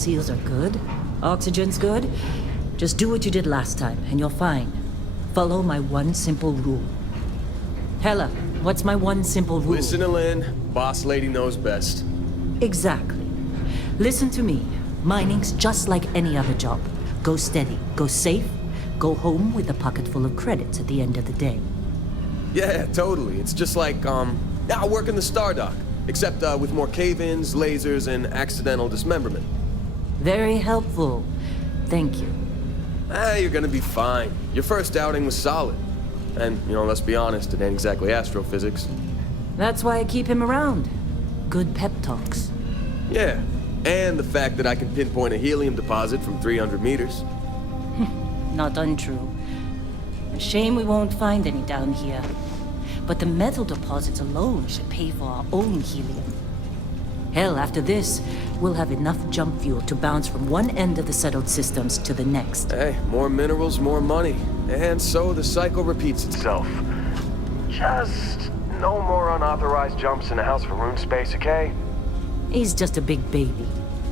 seals are good, oxygen's good, just do what you did last time, and you're fine. Follow my one simple rule. Hella, what's my one simple rule? Listen to Lynn. Boss lady knows best. Exactly. Listen to me. Mining's just like any other job. Go steady, go safe, go home with a pocket full of credits at the end of the day. Yeah, totally. It's just like, now working the Star Dock. Except, with more cave-ins, lasers, and accidental dismemberment. Very helpful. Thank you. You're gonna be fine. Your first outing was solid. And, let's be honest, it ain't exactly astrophysics. That's why I keep him around. Good pep talks. Yeah, and the fact that I can pinpoint a helium deposit from 300 meters. Not untrue. A shame we won't find any down here. But the metal deposits alone should pay for our own helium. Hell, after this, we'll have enough jump fuel to bounce from one end of the settled systems to the next. Hey, more minerals, more money. And so the cycle repeats itself. Just no more unauthorized jumps in the house for rune space, okay? He's just a big baby.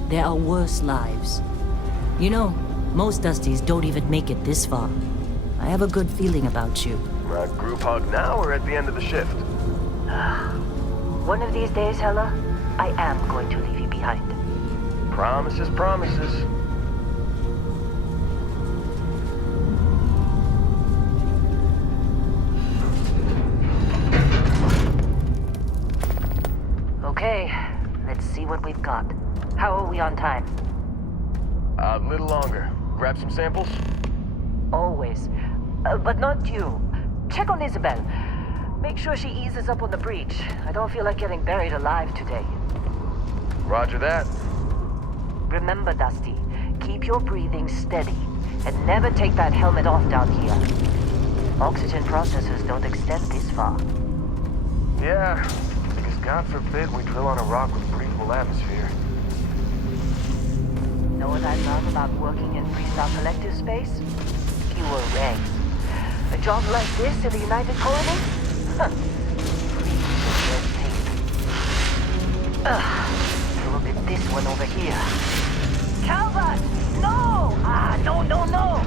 There are worse lives. You know, most Dusties don't even make it this far. I have a good feeling about you. Group hug now or at the end of the shift? One of these days, Hella, I am going to leave you behind. Promises, promises. Okay, let's see what we've got. How are we on time? A little longer. Grab some samples? Always. But not you. Check on Isabel. Make sure she eases up on the breach. I don't feel like getting buried alive today. Roger that. Remember, Dusty, keep your breathing steady and never take that helmet off down here. Oxygen processors don't extend this far. Yeah, because God forbid we drill on a rock with breathable atmosphere. Know what I love about working in Freestar Collective space? Fewer regs. A job like this in the United Colonies? Huh. Red tape. Look at this one over here. Calvert! No! No!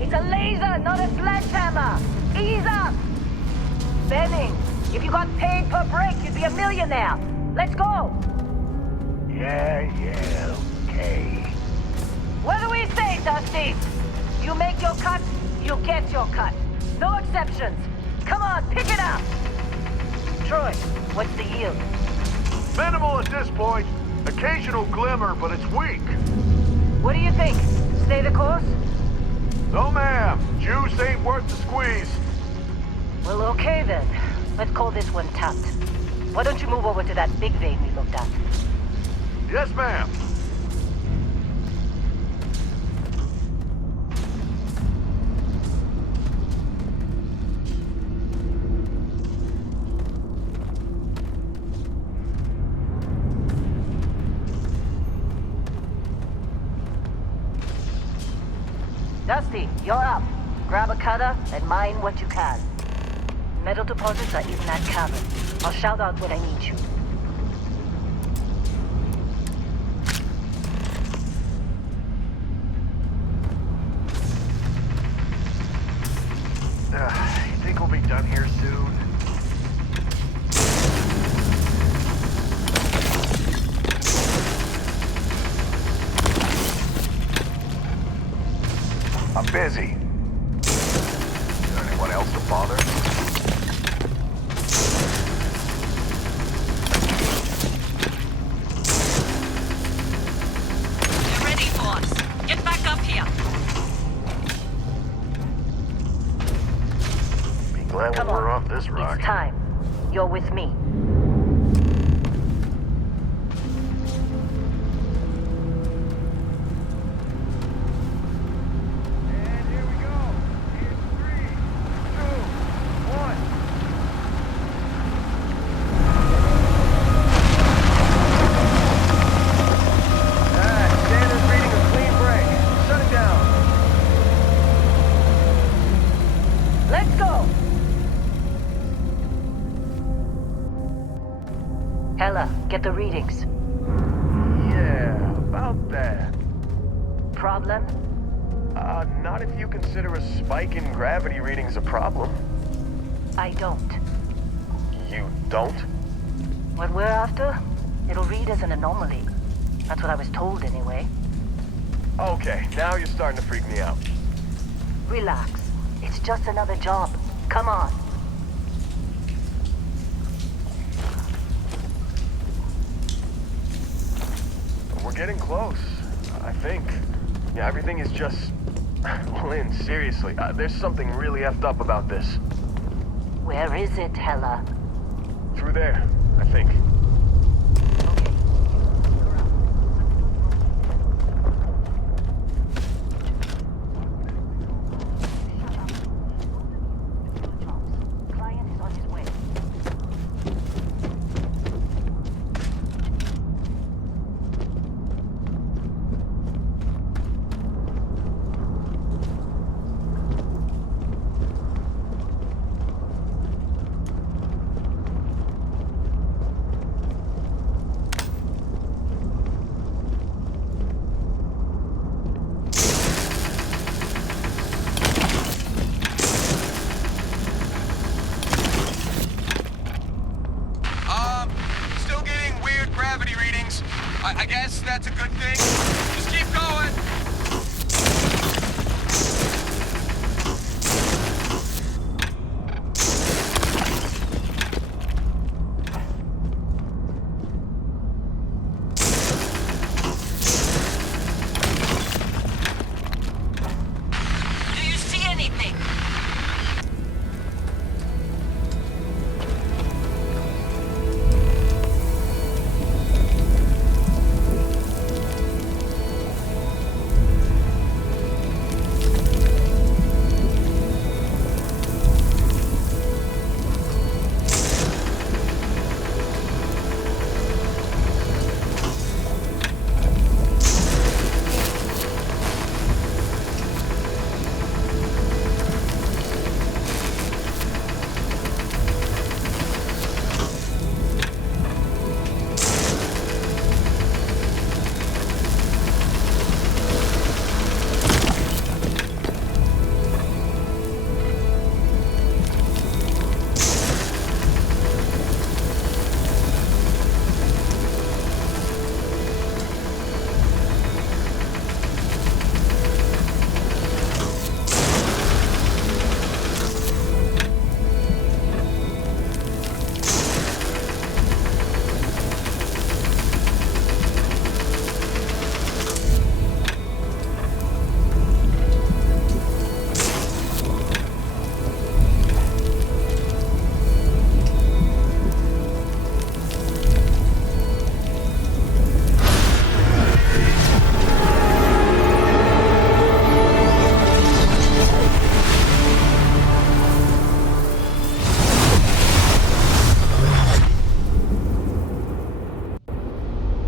It's a laser, not a sledgehammer! Ease up! Benning, if you got paid per break, you'd be a millionaire. Let's go! Yeah, okay. What do we say, Dusty? You make your cut, you get your cut. No exceptions. Come on, pick it up! Troy, what's the yield? Minimal at this point. Occasional glimmer, but it's weak. What do you think? Stay the course? No, ma'am. Juice ain't worth the squeeze. Well, okay then. Let's call this one tapped. Why don't you move over to that big vein we looked at? Yes, ma'am. Dusty, you're up. Grab a cutter and mine what you can. Metal deposits are in that cavern. I'll shout out when I need you. You think we'll be done here soon? I'm busy. Is there anyone else to bother? They're ready for us. Get back up here. Be glad when we're off this rock. It's time. You're with me. Hella, get the readings. Yeah, about that. problem? Not if you consider a spike in gravity readings a problem. I don't. You don't? What we're after, it'll read as an anomaly. That's what I was told anyway. Okay, now you're starting to freak me out. Relax. It's just another job. Come on. We're getting close, I think. Yeah, everything is just... Lynn, seriously, there's something really effed up about this. Where is it, Hella? Through there, I think. Okay. You're up. Shut up. Both of you, jobs. Client is on his way. Still getting weird gravity readings. I guess that's a good thing. Just keep going. Do you see anything?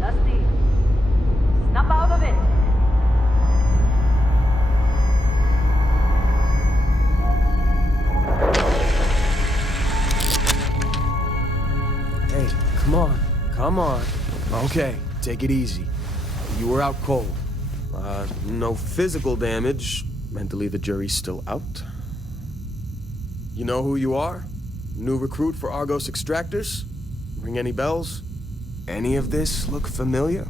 Dusty, snap out of it. Hey, come on. Come on. Okay, take it easy. You were out cold. No physical damage. Mentally, the jury's still out. You know who you are? New recruit for Argos Extractors? Ring any bells? Any of this look familiar?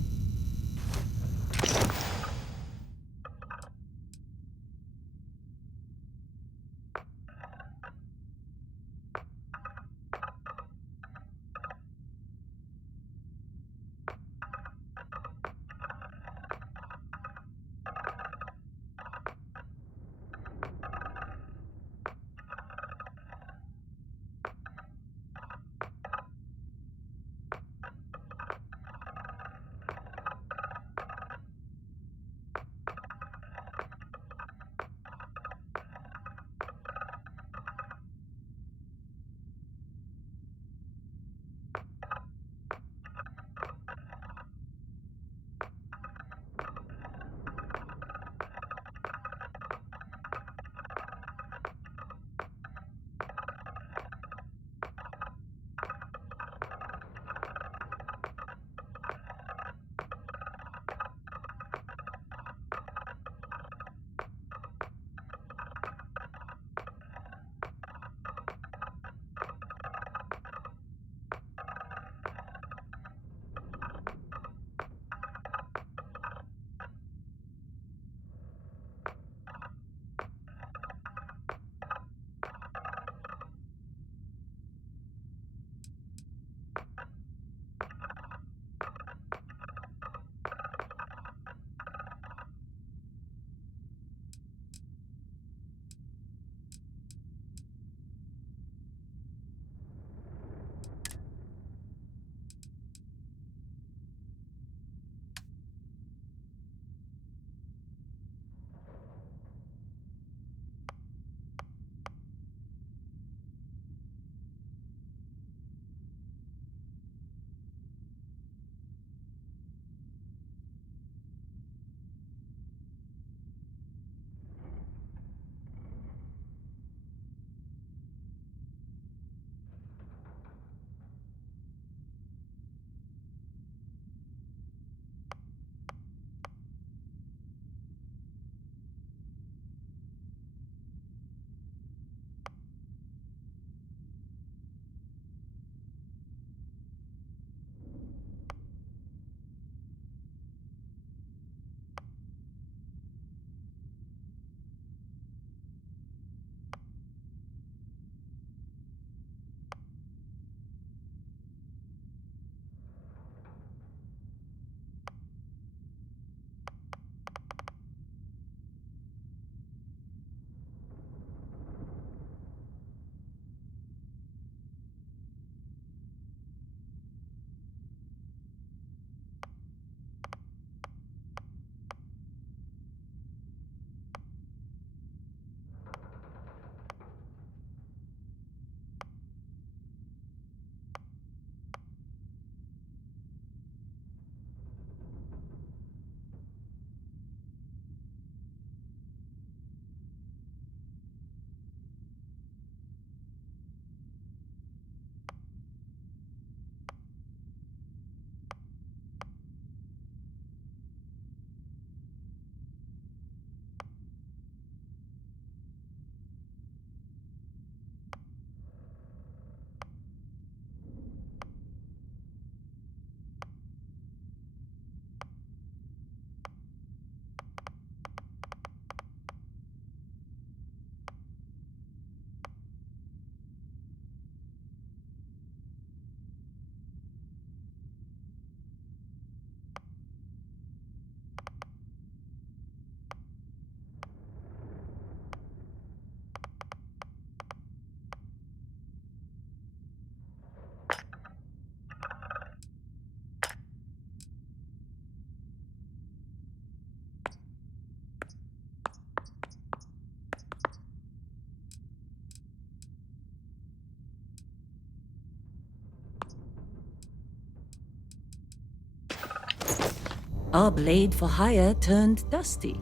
Our blade for hire turned dusty.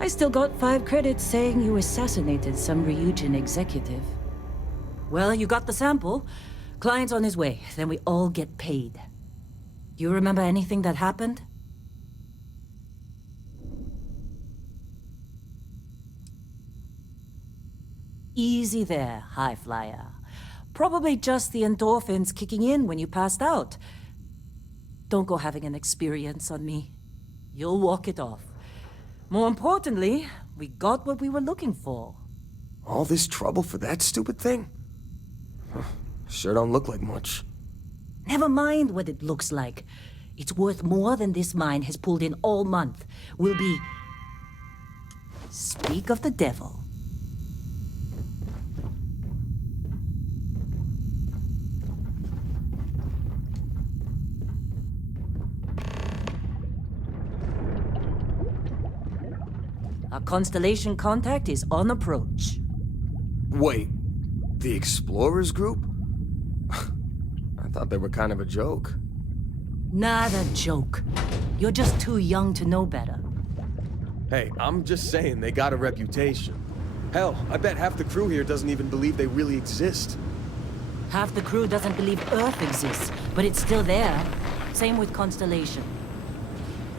I still got 5 credits saying you assassinated some Ryujin executive. Well, you got the sample. Client's on his way, then we all get paid. Do you remember anything that happened? Easy there, high flyer. Probably just the endorphins kicking in when you passed out. Don't go having an experience on me. You'll walk it off. More importantly, we got what we were looking for. All this trouble for that stupid thing? Huh, sure don't look like much. Never mind what it looks like. It's worth more than this mine has pulled in all month. We'll be... Speak of the devil. Our Constellation contact is on approach. Wait, the Explorers group? I thought they were kind of a joke. Not a joke. You're just too young to know better. Hey, I'm just saying they got a reputation. Hell, I bet half the crew here doesn't even believe they really exist. Half the crew doesn't believe Earth exists, but it's still there. Same with Constellation.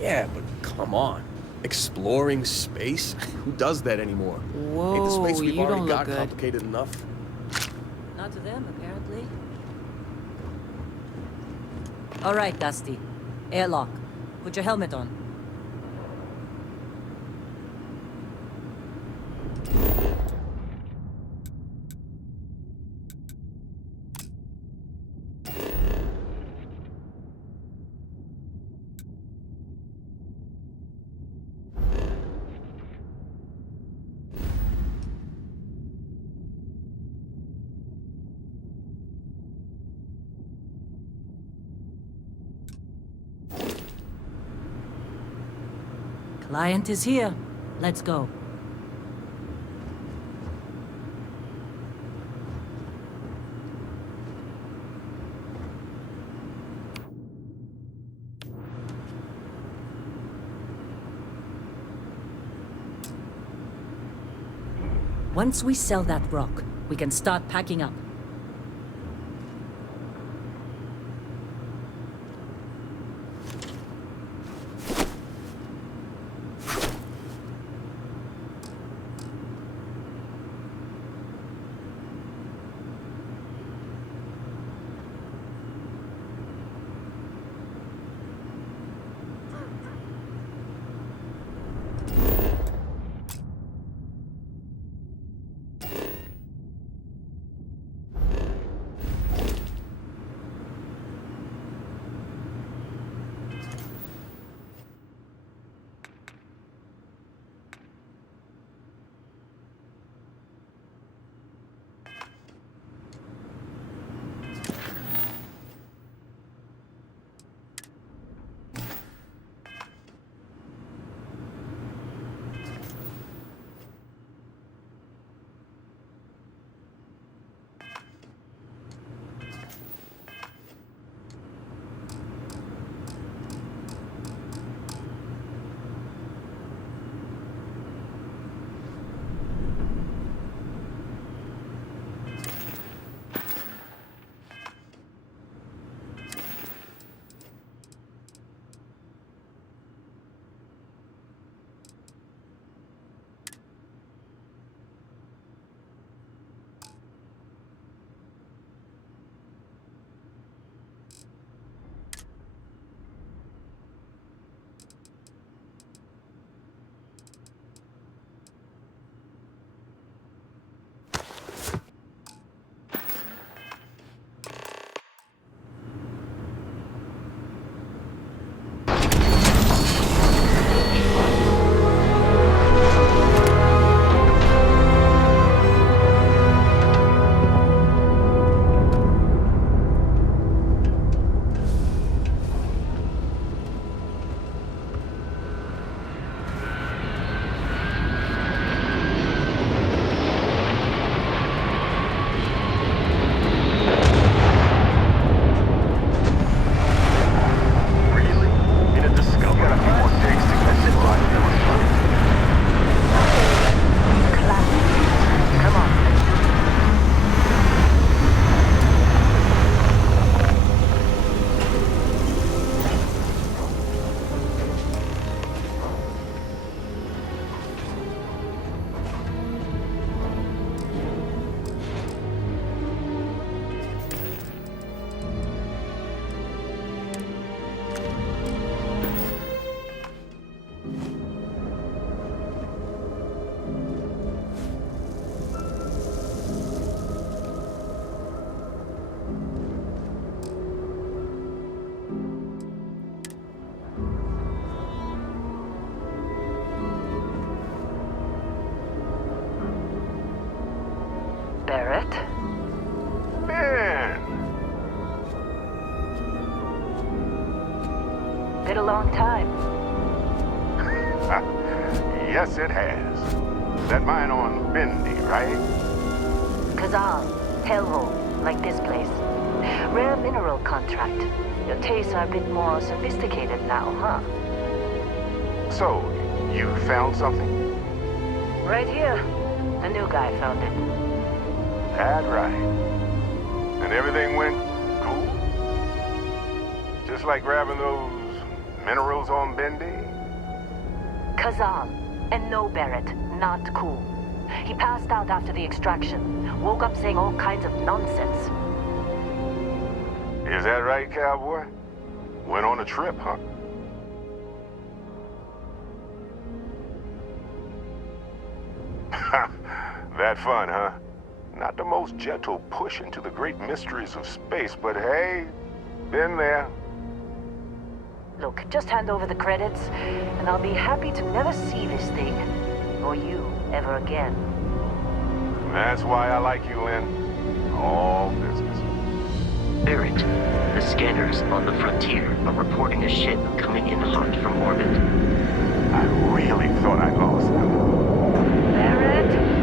Yeah, but come on. Exploring space? Who does that anymore? Whoa, Ain't the space we've you already don't got look good. complicated enough? Not to them, apparently. All right, Dusty. Airlock. Put your helmet on. Client is here. Let's go. Once we sell that rock, we can start packing up. been a long time. Yes, it has. That mine on Bendy, right? Kazal, hellhole, like this place. Rare mineral contract. Your tastes are a bit more sophisticated now, huh? So, you found something? Right here. The new guy found it. That right. And everything went cool? Just like grabbing those minerals on Bendy? Kazal, and no Barrett, not cool. He passed out after the extraction. Woke up saying all kinds of nonsense. Is that right, cowboy? Went on a trip, huh? That fun, huh? Not the most gentle push into the great mysteries of space, but hey, been there. Look, just hand over the credits, and I'll be happy to never see this thing, or you, ever again. That's why I like you, Lynn. All business. Barrett, the scanners on the frontier are reporting a ship coming in hot from orbit. I really thought I lost them. Barrett?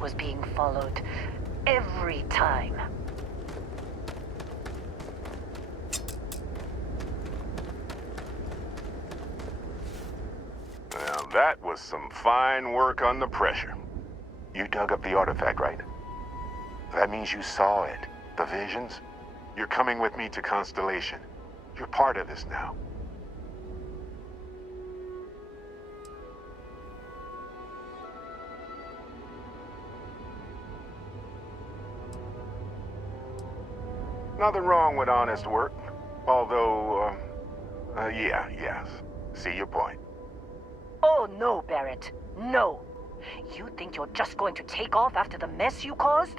Was being followed every time. Now that was some fine work under pressure. You dug up the artifact, right? That means you saw it. The visions? You're coming with me to Constellation. You're part of this now. Nothing wrong with honest work. Although, yes. See your point. Oh no, Barrett. No. You think you're just going to take off after the mess you caused?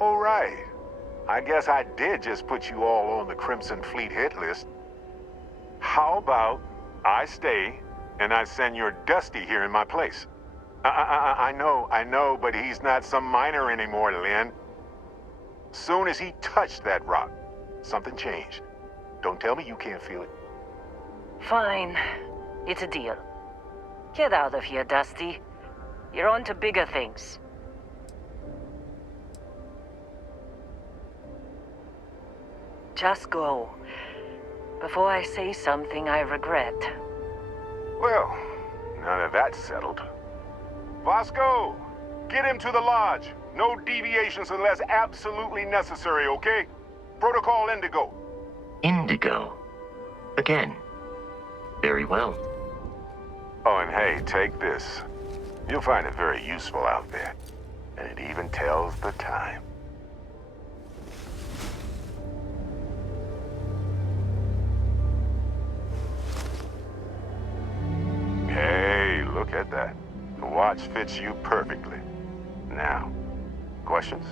All right. I guess I did just put you all on the Crimson Fleet hit list. How about I stay and I send your Dusty here in my place? I know, but he's not some miner anymore, Lynn. Soon as he touched that rock, something changed. Don't tell me you can't feel it. Fine. It's a deal. Get out of here, Dusty. You're on to bigger things. Just go. before I say something I regret. Well, now that that's settled. Vasco, get him to the lodge. No deviations unless absolutely necessary, okay? Protocol Indigo. Indigo. Again. Very well. Oh, and hey, take this. You'll find it very useful out there. And it even tells the time. Hey, look at that. The watch fits you perfectly. Now, questions?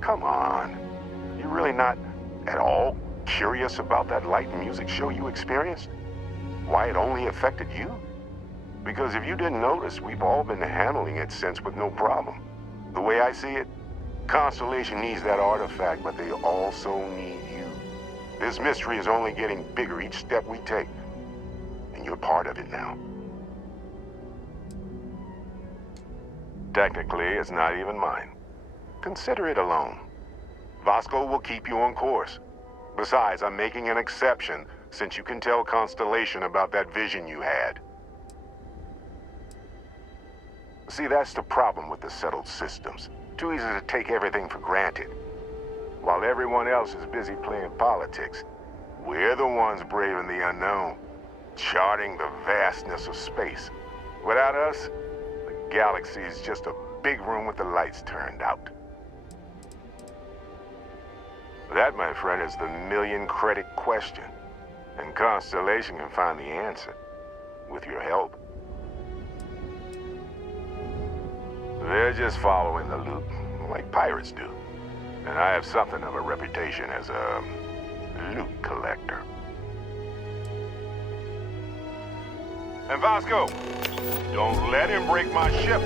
Come on. You really not at all curious about that light and music show you experienced? Why it only affected you? Because if you didn't notice, we've all been handling it since with no problem. The way I see it, Constellation needs that artifact, but they also need you. This mystery is only getting bigger each step we take. And you're part of it now. Technically, it's not even mine. Consider it alone. Vasco will keep you on course. Besides, I'm making an exception since you can tell Constellation about that vision you had. See, that's the problem with the settled systems. Too easy to take everything for granted. While everyone else is busy playing politics, we're the ones braving the unknown, charting the vastness of space. Without us, the galaxy is just a big room with the lights turned out. That, my friend, is the million-credit question. And Constellation can find the answer, with your help. They're just following the loot, like pirates do. And I have something of a reputation as a loot collector. And Vasco, don't let him break my ship.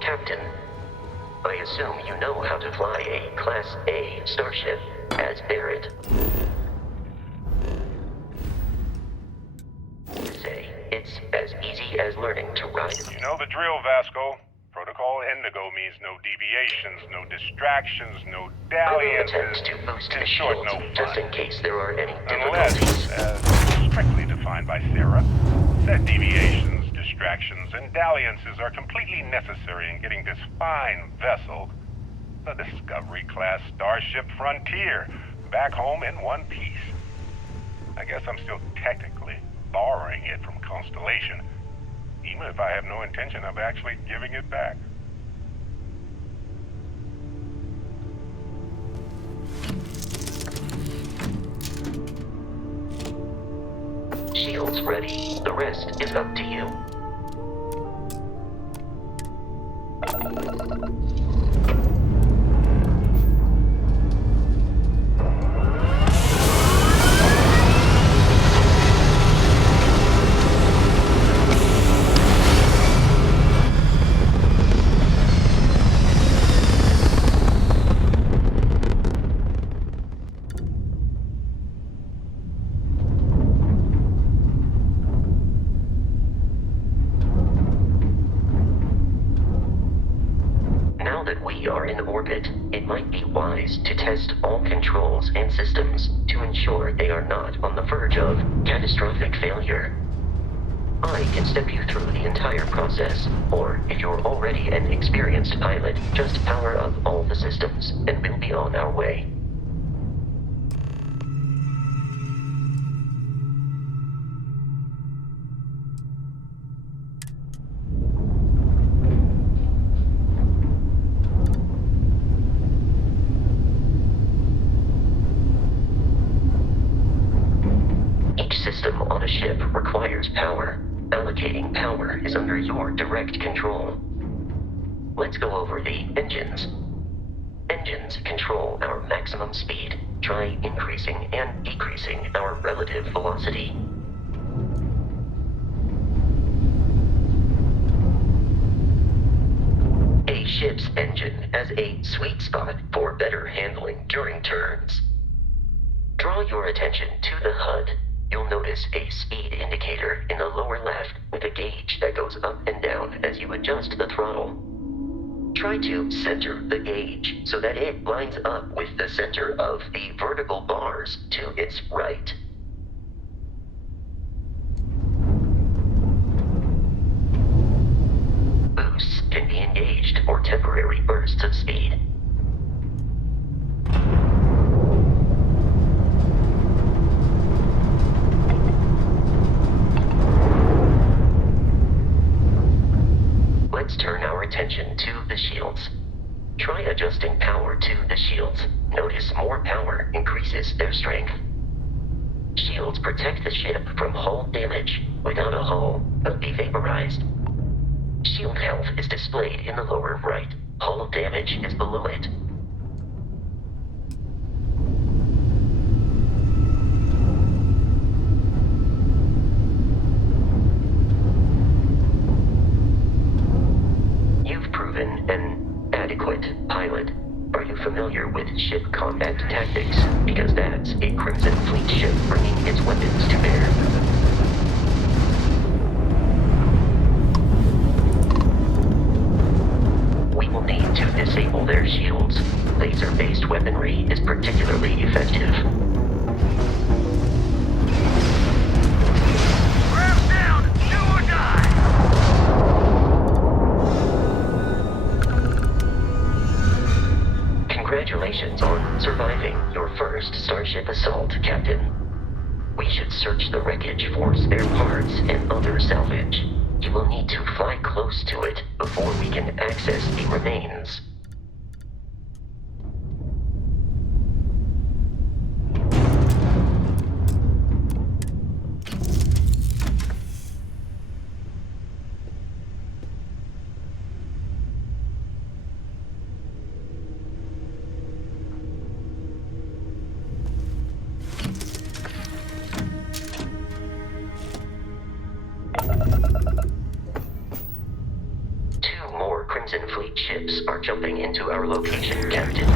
Captain, I assume you know how to fly a Class A starship as Barett. Say, it's as easy as learning to ride. You know the drill, Vasco. Protocol Indigo means no deviations, no distractions, no I will dalliances. attempt to boost In the short, shield, no fun. just in case there are any Unless, difficulties. as strictly defined by Sarah, that deviations, distractions, and dalliances are completely necessary in getting this fine vessel, the Discovery-class Starship Frontier, back home in one piece. I guess I'm still technically borrowing it from Constellation, even if I have no intention of actually giving it back. Shields ready. The rest is up to you. Now that we are in orbit, it might be wise to test all controls and systems to ensure they are not on the verge of catastrophic failure. I can step you through the entire process, or if you're already an experienced pilot, just power up all the systems, and we'll be on our way. Each system on a ship requires power. Allocating power is under your direct control. Let's go over the engines. Engines control our maximum speed. Try increasing and decreasing our relative velocity. ship's engine as a sweet spot for better handling during turns. Draw your attention to the HUD. You'll notice a speed indicator in the lower left with a gauge that goes up and down as you adjust the throttle. Try to center the gauge so that it lines up with the center of the vertical bars to its right. Boosts can be engaged for temporary bursts of speed. Let's turn our attention to the shields. Try adjusting power to the shields. Notice more power increases their strength. Shields protect the ship from hull damage. Without a hull, they'll be vaporized. Shield health is displayed in the lower right. Hull damage is below it. An adequate pilot. Are you familiar with ship combat tactics? Because that's a Crimson Fleet ship bringing its weapons to bear. We will need to disable their shields. Laser-based weaponry is particularly effective. Congratulations on surviving your first Starship assault, Captain. We should search the wreckage for spare parts and other salvage. You will need to fly close to it before we can access the remains. Crimson Fleet ships are jumping into our location, Captain.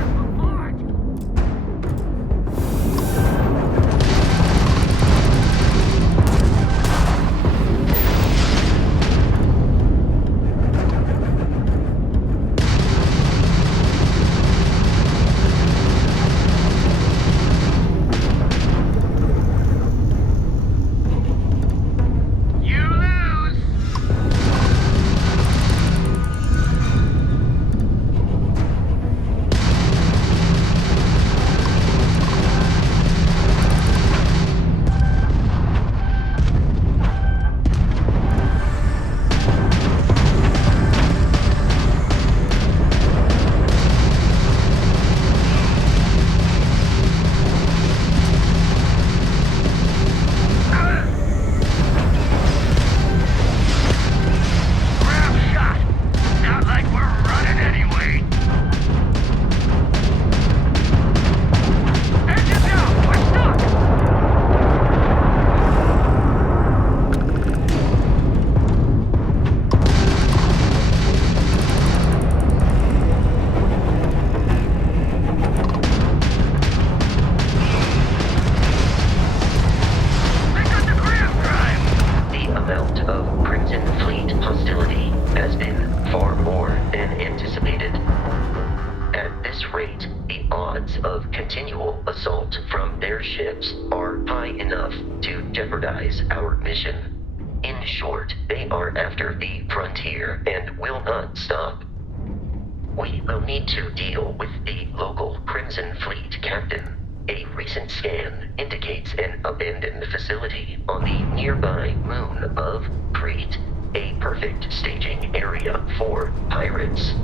Jeopardize our mission. In short, they are after the frontier and will not stop. We will need to deal with the local Crimson Fleet captain. A recent scan indicates an abandoned facility on the nearby moon of Crete, a perfect staging area for pirates.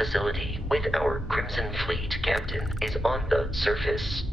facility with our Crimson Fleet captain is on the surface.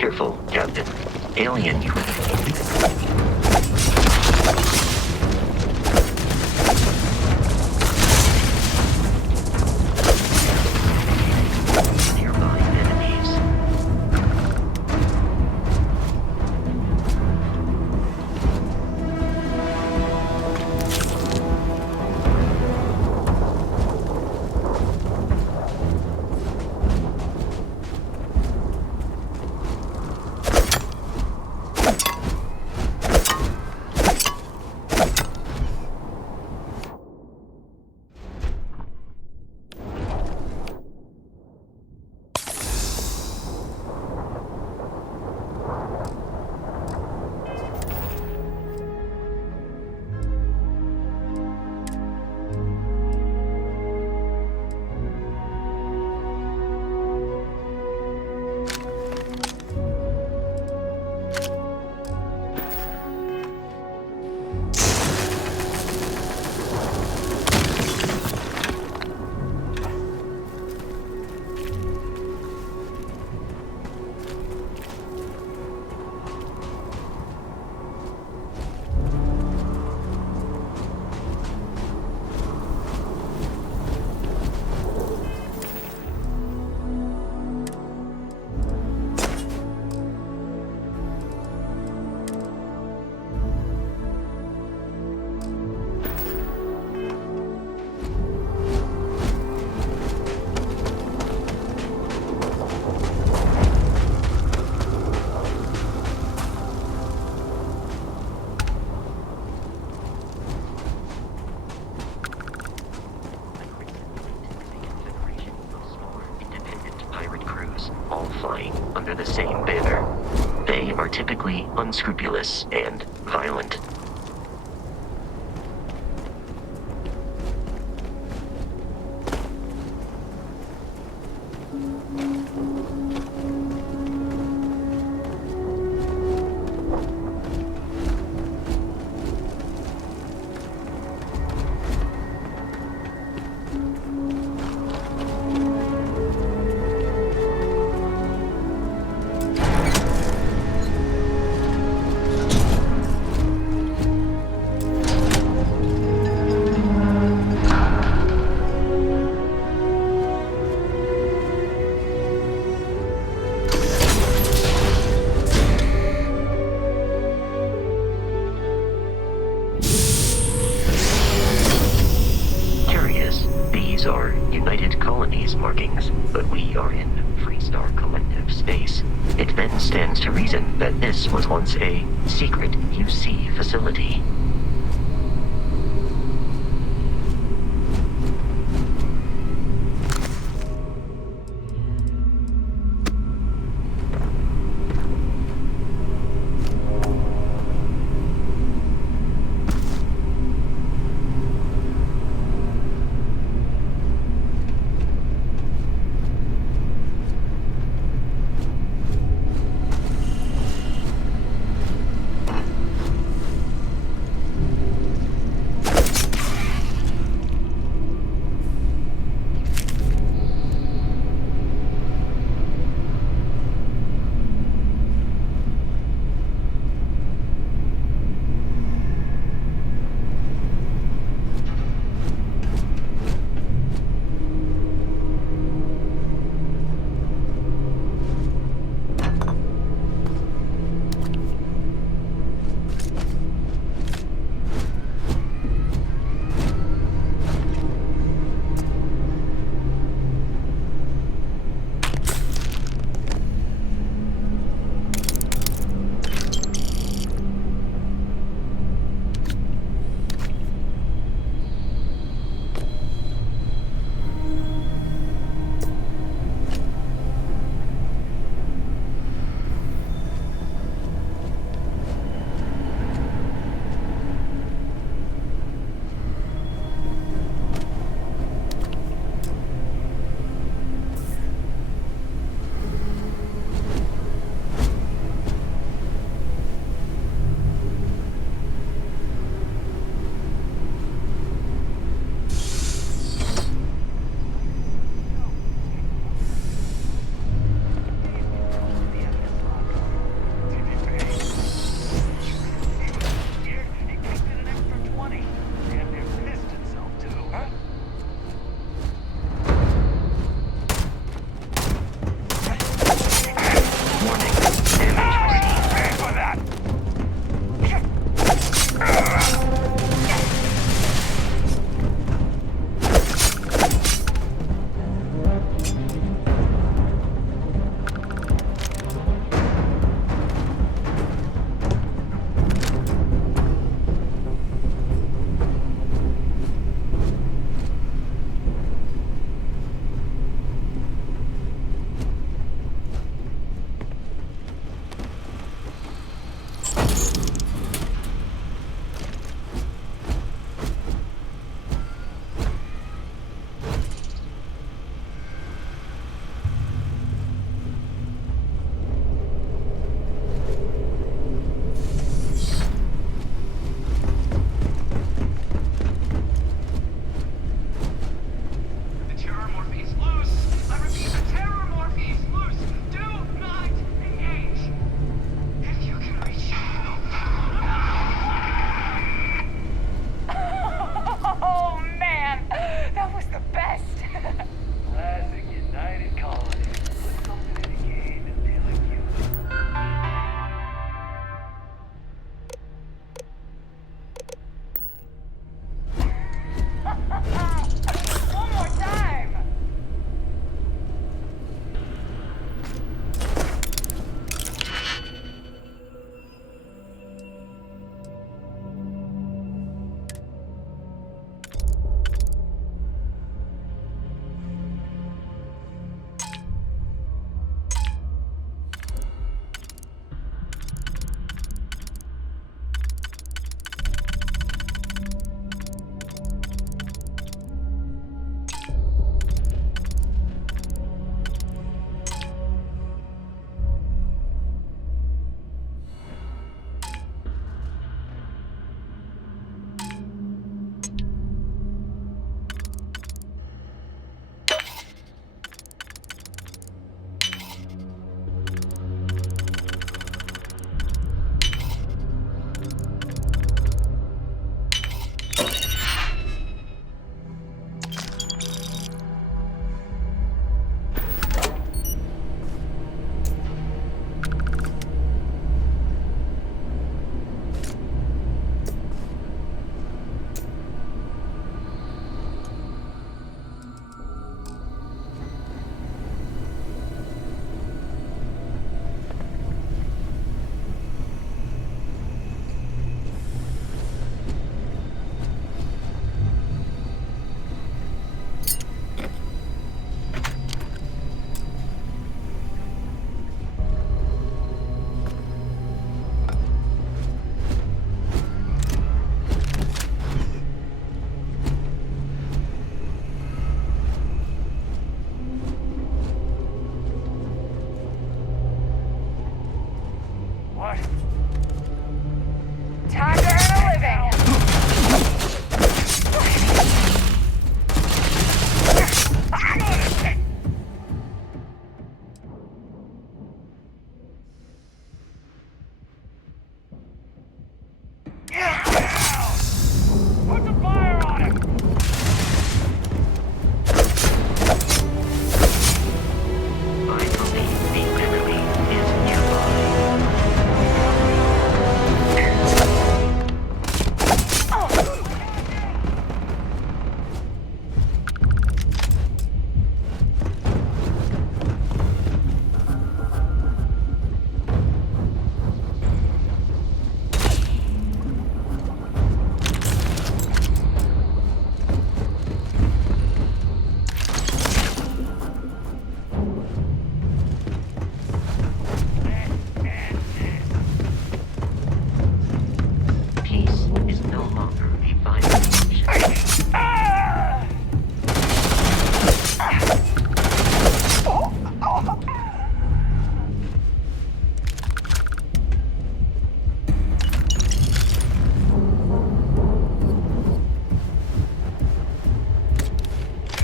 Careful, Captain. Alien nearby enemies. All flying under the same banner. They are typically unscrupulous and violent. These are United Colonies markings, but we are in Freestar Collective space. It then stands to reason that this was once a secret UC facility.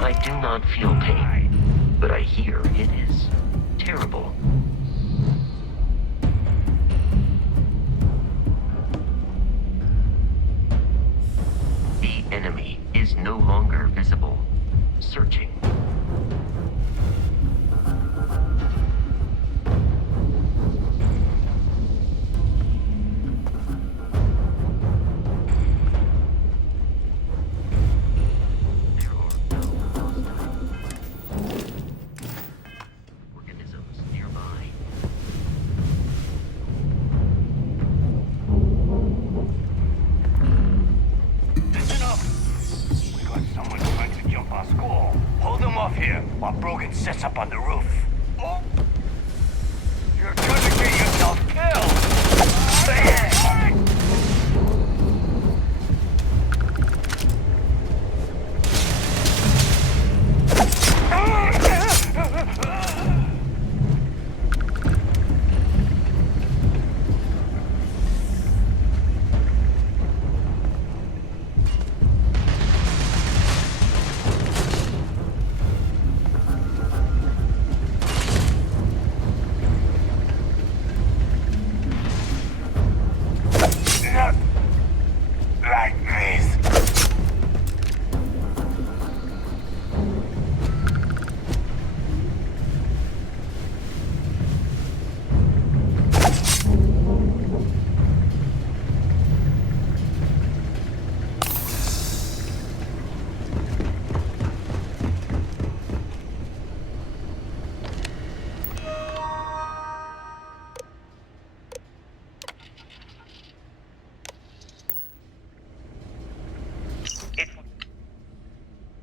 I do not feel pain, but I hear it is terrible. The enemy is no longer visible. Searching. Sits up on the roof. Oh! You're gonna get yourself killed!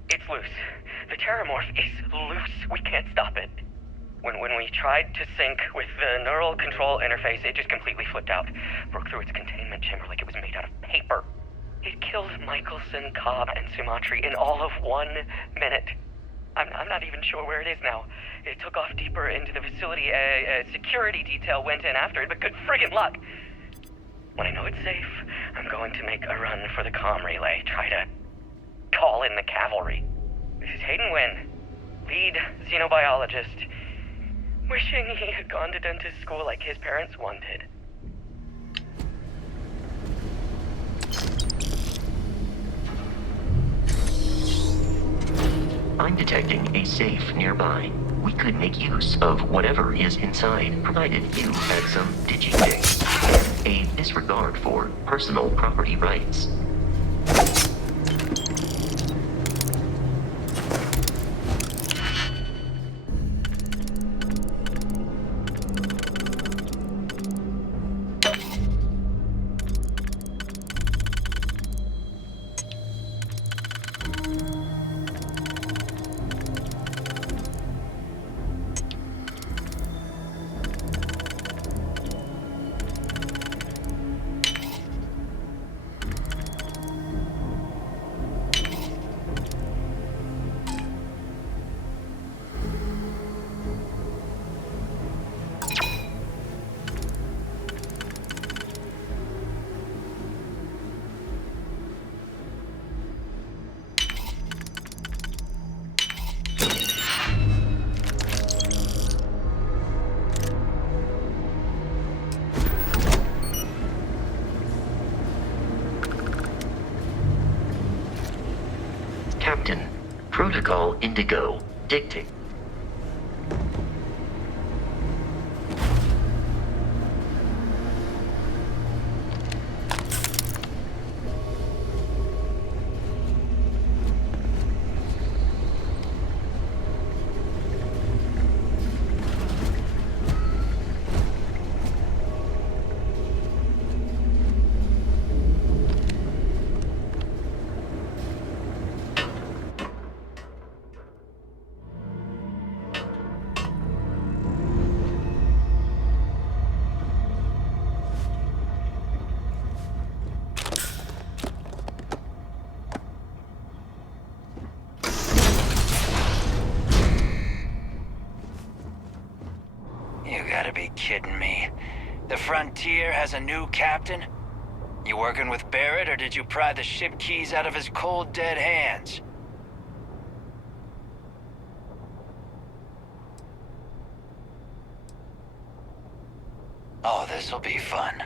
It's loose. The Terramorph is loose. We can't stop it. When we tried to sync with the neural control interface, it just completely flipped out. Broke through its containment chamber like it was made out of paper. It killed Michelson, Cobb, and Sumatri in all of 1 minute. I'm not even sure where it is now. It took off deeper into the facility. A security detail went in after it, but good friggin' luck. When I know it's safe, I'm going to make a run for the comm relay. Try to call in the cavalry. This is Hayden Wynn, lead xenobiologist. Wishing he had gone to dentist school like his parents wanted. I'm detecting a safe nearby. We could make use of whatever is inside, provided you had some digitics. A disregard for personal property rights. Captain, Protocol Indigo, dictate. You gotta be kidding me. The Frontier has a new captain? You working with Barett, or did you pry the ship keys out of his cold, dead hands? This'll be fun.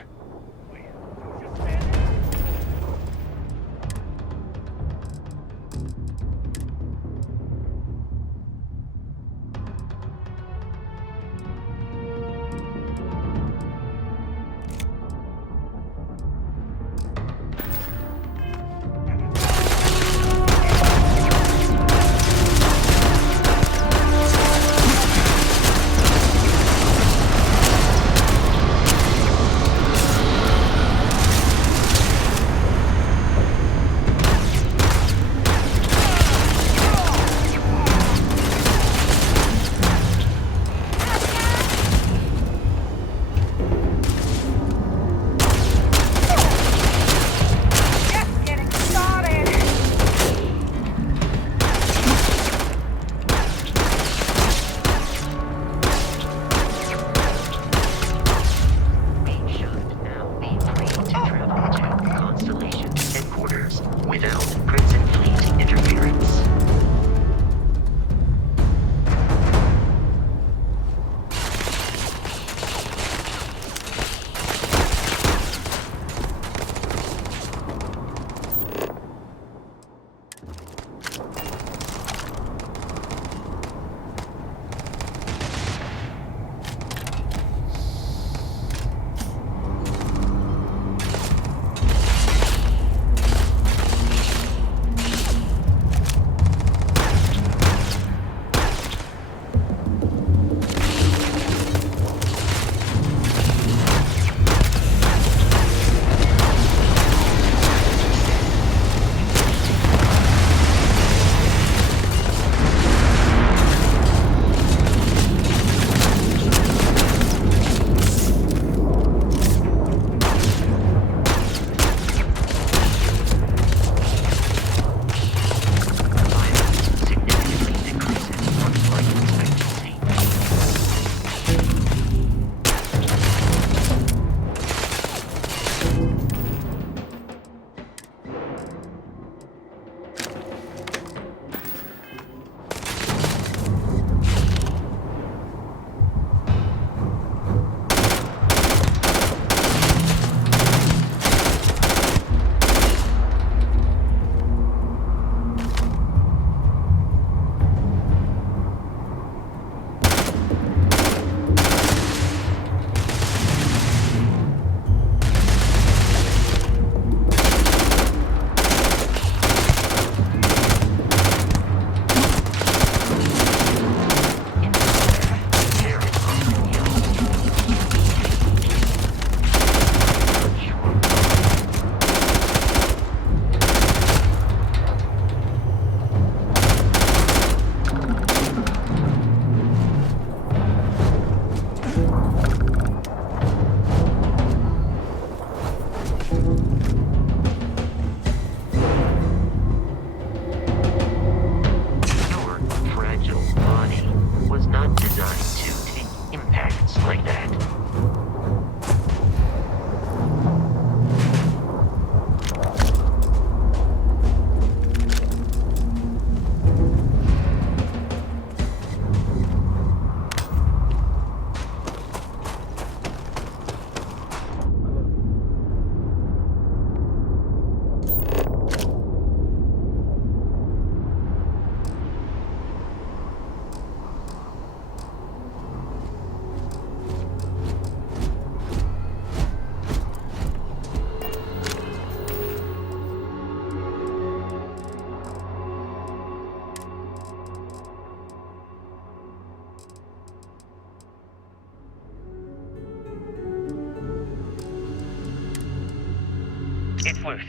It's loose.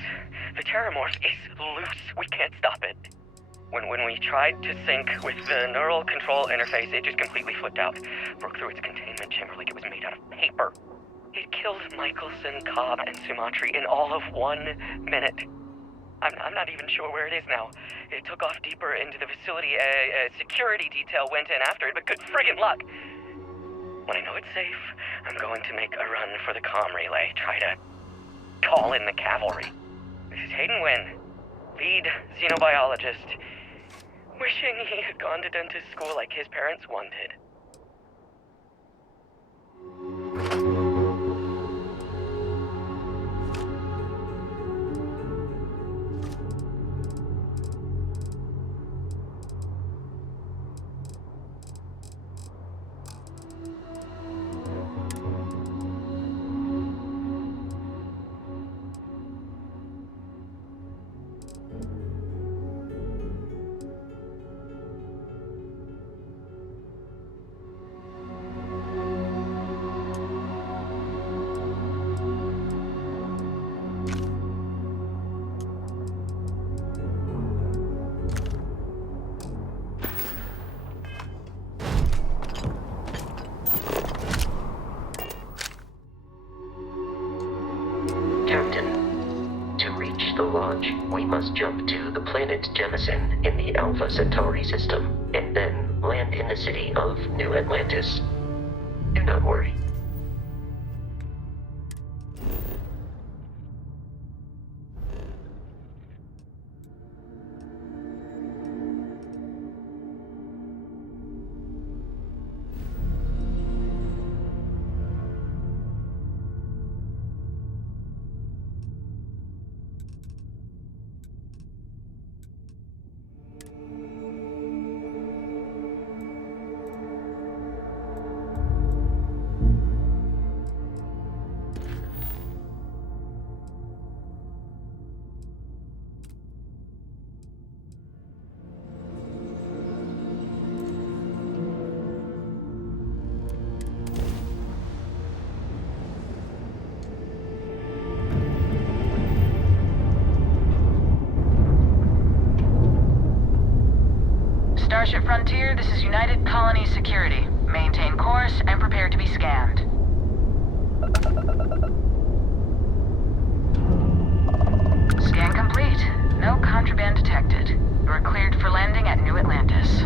The terramorph is loose. We can't stop it. When we tried to sync with the neural control interface, it just completely flipped out. Broke through its containment chamber like it was made out of paper. It killed Michelson, Cobb, and Sumatri in all of 1 minute. I'm not even sure where it is now. It took off deeper into the facility. A security detail went in after it, but good friggin' luck. When I know it's safe, I'm going to make a run for the comm relay. Try to call in the cavalry. This is Hayden Wynn, lead xenobiologist. Wishing he had gone to dentist school like his parents wanted. We must jump to the planet Jemison in the Alpha Centauri system, and then land in the city of New Atlantis. Do not worry. Starship Frontier, this is United Colony Security. Maintain course and prepare to be scanned. Scan complete. No contraband detected. You are cleared for landing at New Atlantis.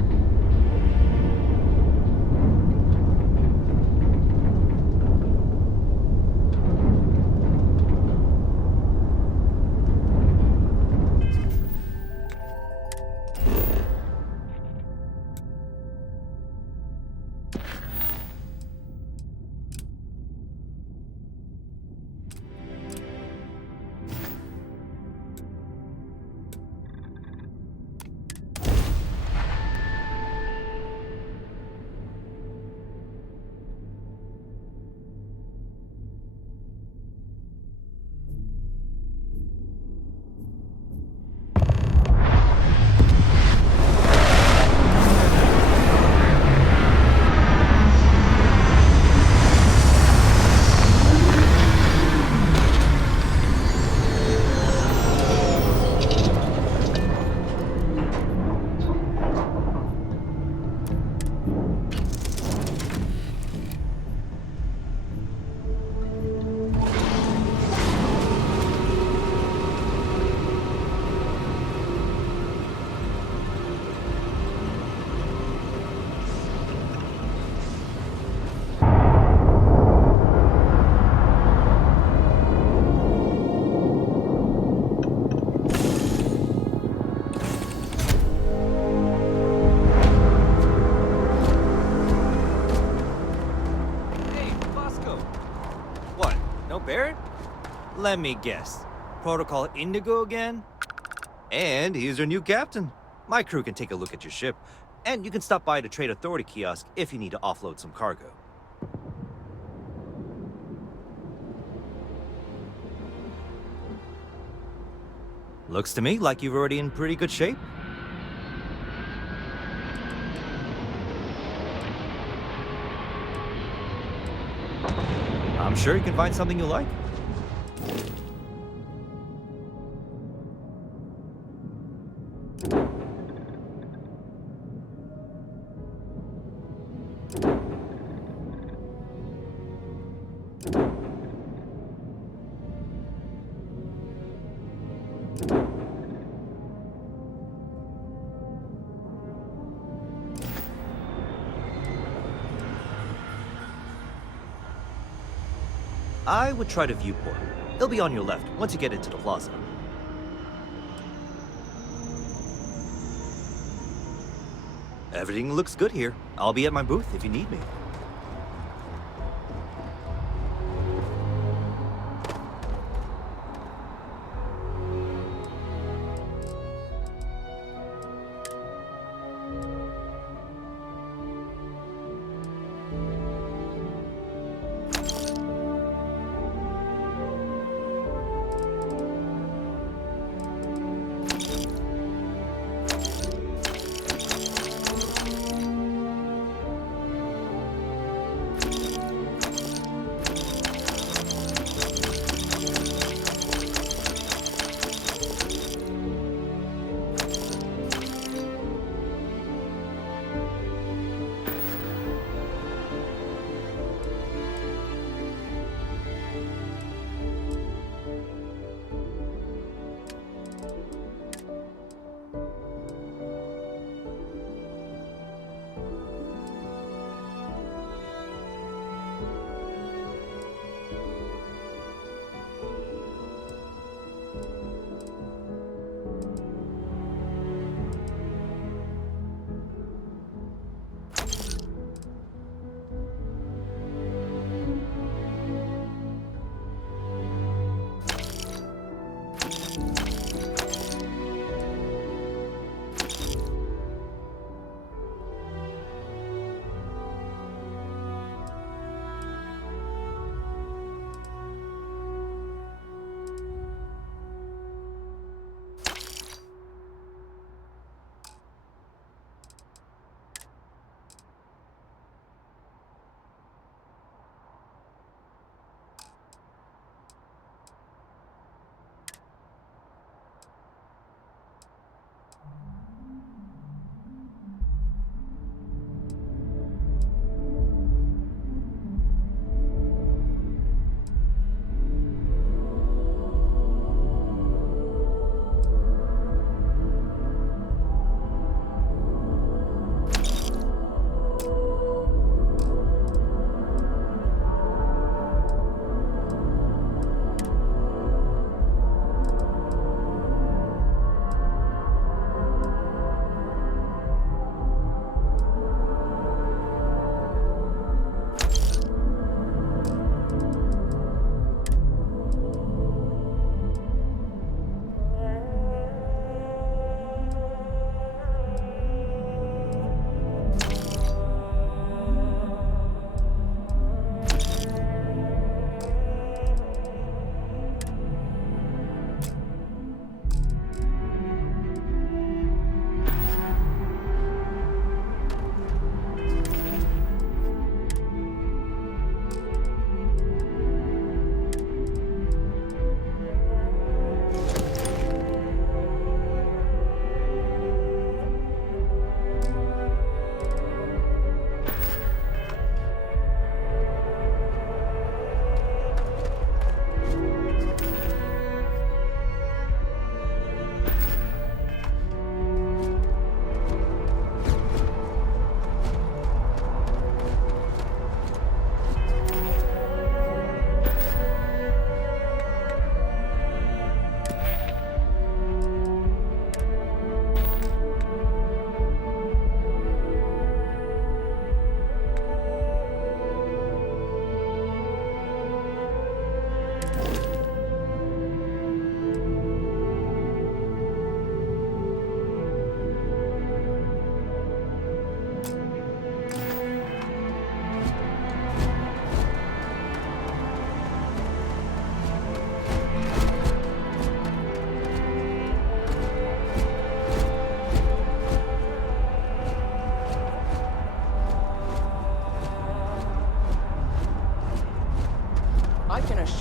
Barett? Let me guess. Protocol Indigo again? And he's your new captain. My crew can take a look at your ship, and you can stop by the Trade Authority kiosk if you need to offload some cargo. Looks to me like you're already in pretty good shape. I'm sure you can find something you like. I would try the viewport. It'll be on your left once you get into the plaza. Everything looks good here. I'll be at my booth if you need me.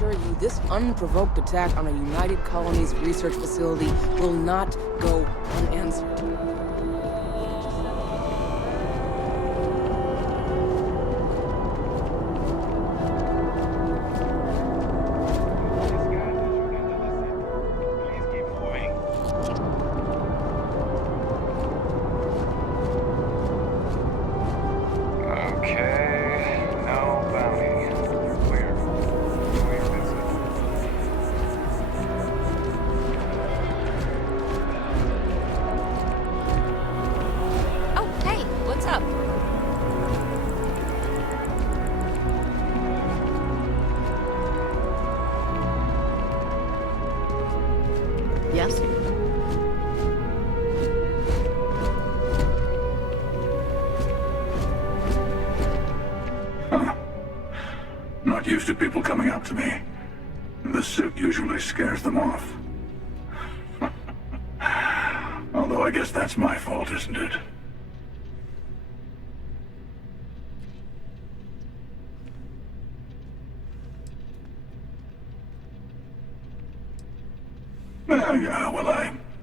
assure you, this unprovoked attack on a United Colonies research facility will not go unanswered. Yes? Huh. Not used to people coming up to me. The suit usually scares them off. Although I guess that's my fault, isn't it? Yeah, well,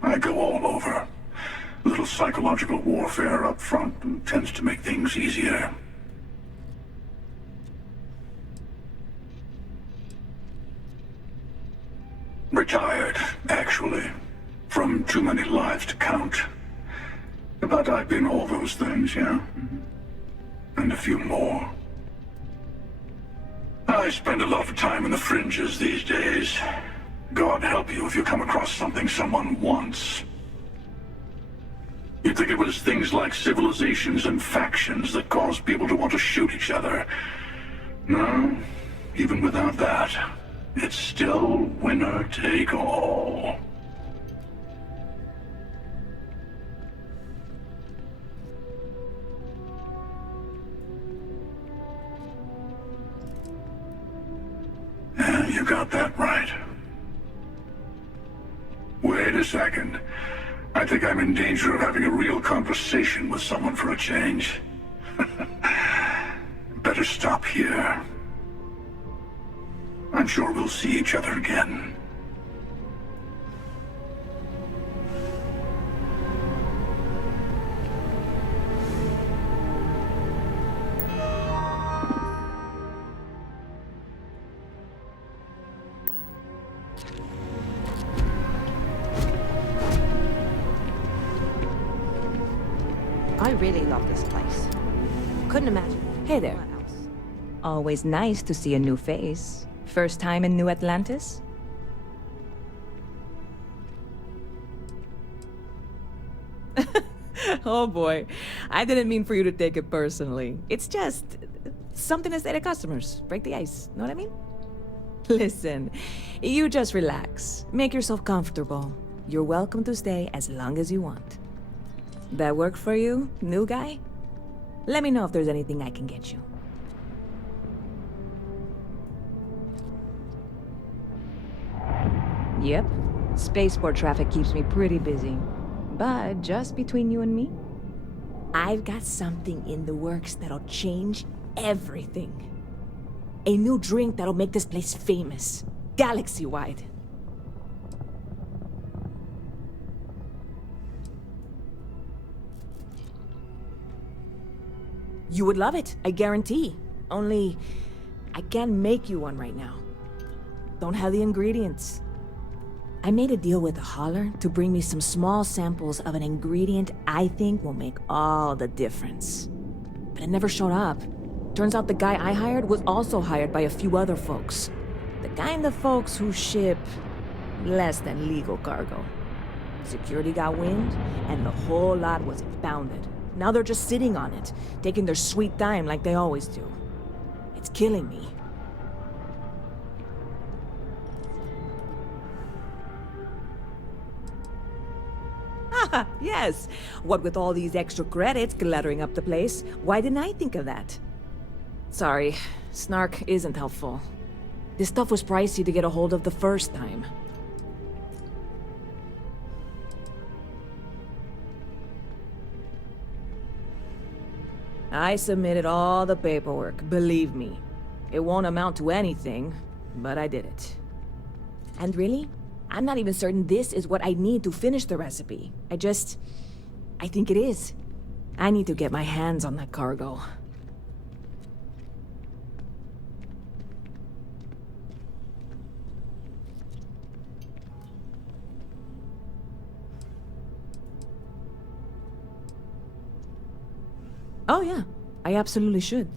I go all over. A little psychological warfare up front tends to make things easier. Retired, actually. From too many lives to count. But I've been all those things, yeah? And a few more. I spend a lot of time in the fringes these days. God help you if you come across something someone wants. You'd think it was things like civilizations and factions that cause people to want to shoot each other. No, even without that, it's still winner take all. Yeah, you got that right. Wait a second. I think I'm in danger of having a real conversation with someone for a change. Better stop here. I'm sure we'll see each other again. I really love this place. Couldn't imagine. Hey there. Always nice to see a new face. First time in New Atlantis? Oh boy. I didn't mean for you to take it personally. It's just something to say to customers. Break the ice. Know what I mean? Listen, you just relax. Make yourself comfortable. You're welcome to stay as long as you want. That work for you, new guy? Let me know if there's anything I can get you. Yep. Spaceport traffic keeps me pretty busy. But just between you and me, I've got something in the works that'll change everything. A new drink that'll make this place famous. Galaxy-wide. You would love it, I guarantee. Only, I can't make you one right now. Don't have the ingredients. I made a deal with a hauler to bring me some small samples of an ingredient I think will make all the difference. But it never showed up. Turns out the guy I hired was also hired by a few other folks. The kind of folks who ship less than legal cargo. Security got wind, and the whole lot was impounded. Now they're just sitting on it, taking their sweet time like they always do. It's killing me. Ah, yes. What with all these extra credits cluttering up the place, why didn't I think of that? Sorry, snark isn't helpful. This stuff was pricey to get a hold of the first time. I submitted all the paperwork, believe me. It won't amount to anything. but I did it. And really, I'm not even certain this is what I need to finish the recipe. I think it is. I need to get my hands on that cargo. Oh yeah, I absolutely should.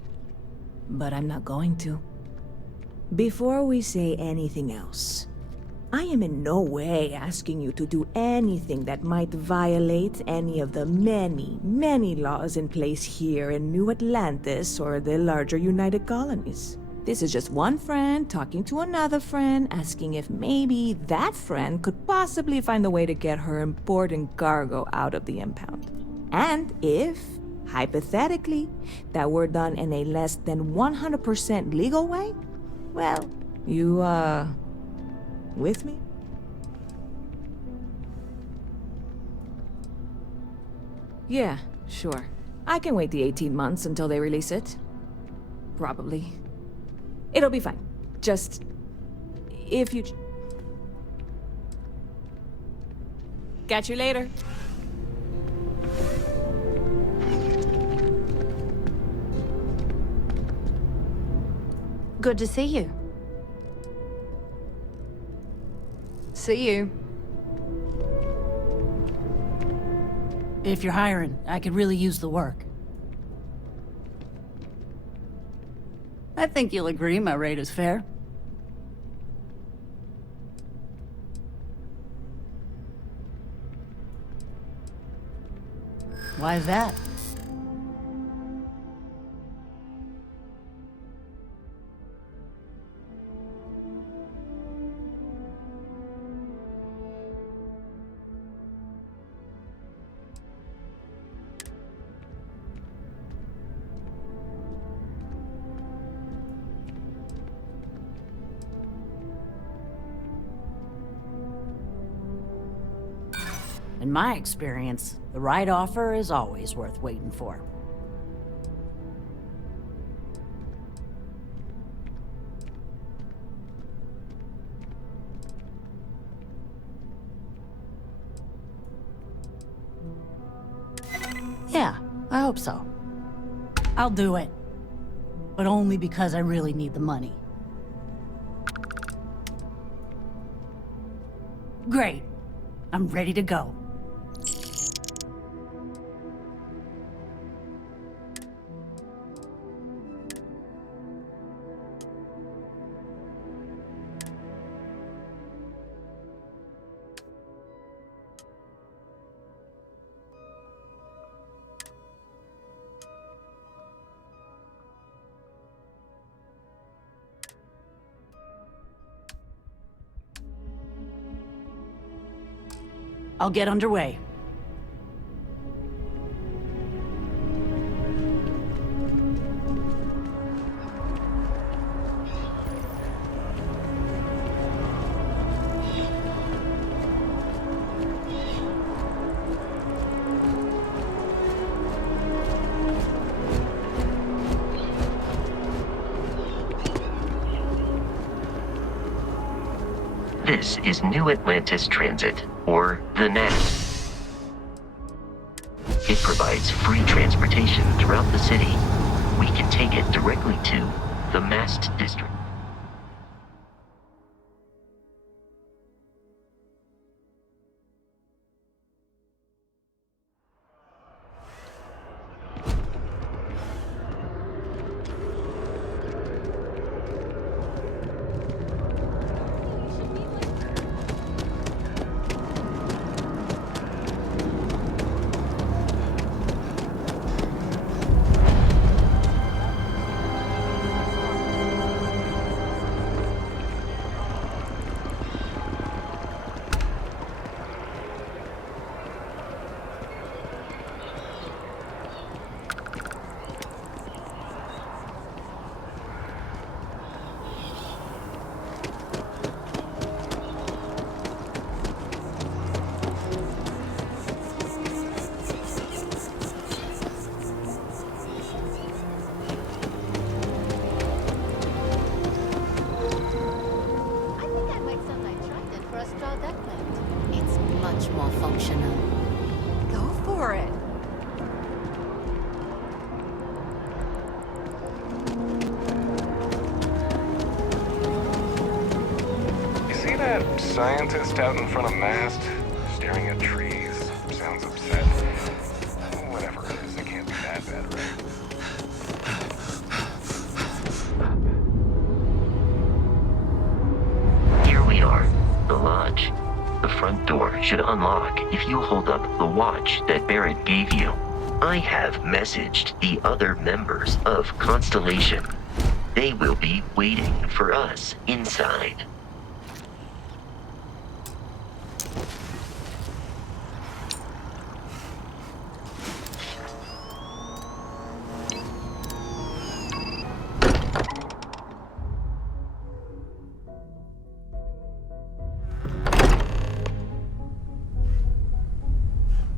But I'm not going to. Before we say anything else, I am in no way asking you to do anything that might violate any of the many, many laws in place here in New Atlantis or the larger United Colonies. This is just one friend talking to another friend, asking if maybe that friend could possibly find a way to get her important cargo out of the impound. And if, hypothetically, that were done in a less than 100% legal way, well, you, with me? Yeah, sure. I can wait the 18 months until they release it. Probably. It'll be fine. Just... if you... Catch you later. Good to see you. See you. If you're hiring, I could really use the work. I think you'll agree my rate is fair. Why is that? In my experience, the right offer is always worth waiting for. Yeah, I hope so. I'll do it. But only because I really need the money. Great. I'm ready to go. I'll get underway. This is New Atlantis Transit, or the NAT. It provides free transportation throughout the city. We can take it directly to the Mast District. scientist out in front of mast, staring at trees. Sounds upset. Whatever it is, it can't be that bad, right? Here we are, the lodge. The front door should unlock if you hold up the watch that Barett gave you. I have messaged the other members of Constellation. They will be waiting for us inside.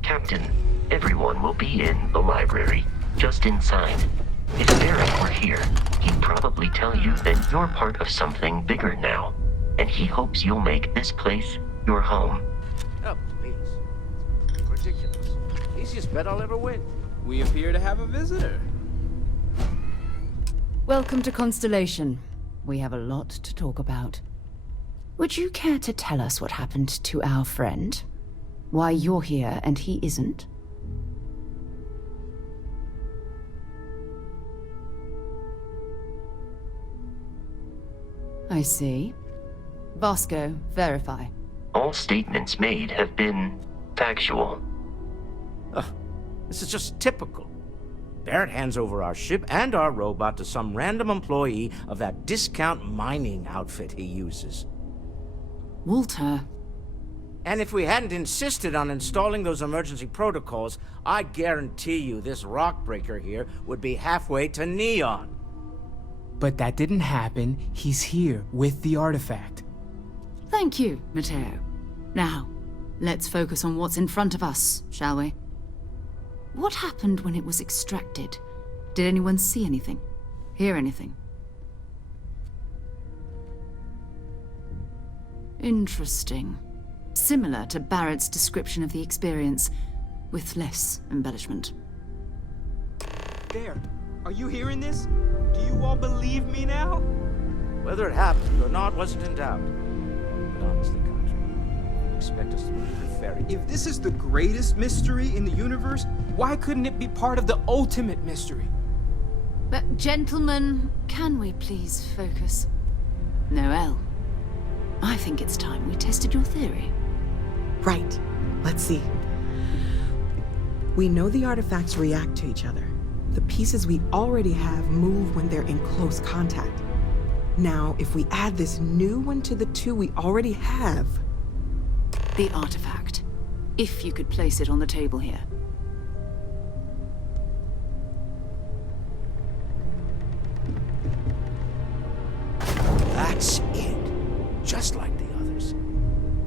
Captain, everyone will be in the library, just inside. If Barett were here, he'd probably tell you that you're part of something bigger now, and he hopes you'll make this place your home. Oh, please. It's ridiculous. Easiest bet I'll ever win. We appear to have a visitor. Welcome to Constellation. We have a lot to talk about. Would you care to tell us what happened to our friend? Why you're here and he isn't? I see. Vasco, verify. All statements made have been factual. This is just typical. Barett hands over our ship and our robot to some random employee of that discount mining outfit he uses. Walter. And if we hadn't insisted on installing those emergency protocols, I guarantee you this rock breaker here would be halfway to Neon. But that didn't happen. He's here with the artifact. Thank you, Matteo. Now, let's focus on what's in front of us, shall we? What happened when it was extracted? Did anyone see anything? Hear anything? Interesting. Similar to Barett's description of the experience, with less embellishment. There. Are you hearing this? Do you all believe me now? Whether it happened or not wasn't in doubt. But honestly, Country, you expect us to believe in fairy. If this is the greatest mystery in the universe, why couldn't it be part of the ultimate mystery? But gentlemen, can we please focus? Noel, I think it's time we tested your theory. Right. Let's see. We know the artifacts react to each other. The pieces we already have move when they're in close contact. Now, if we add this new one to the two we already have... The artifact. If you could place it on the table here. That's it. Just like the others.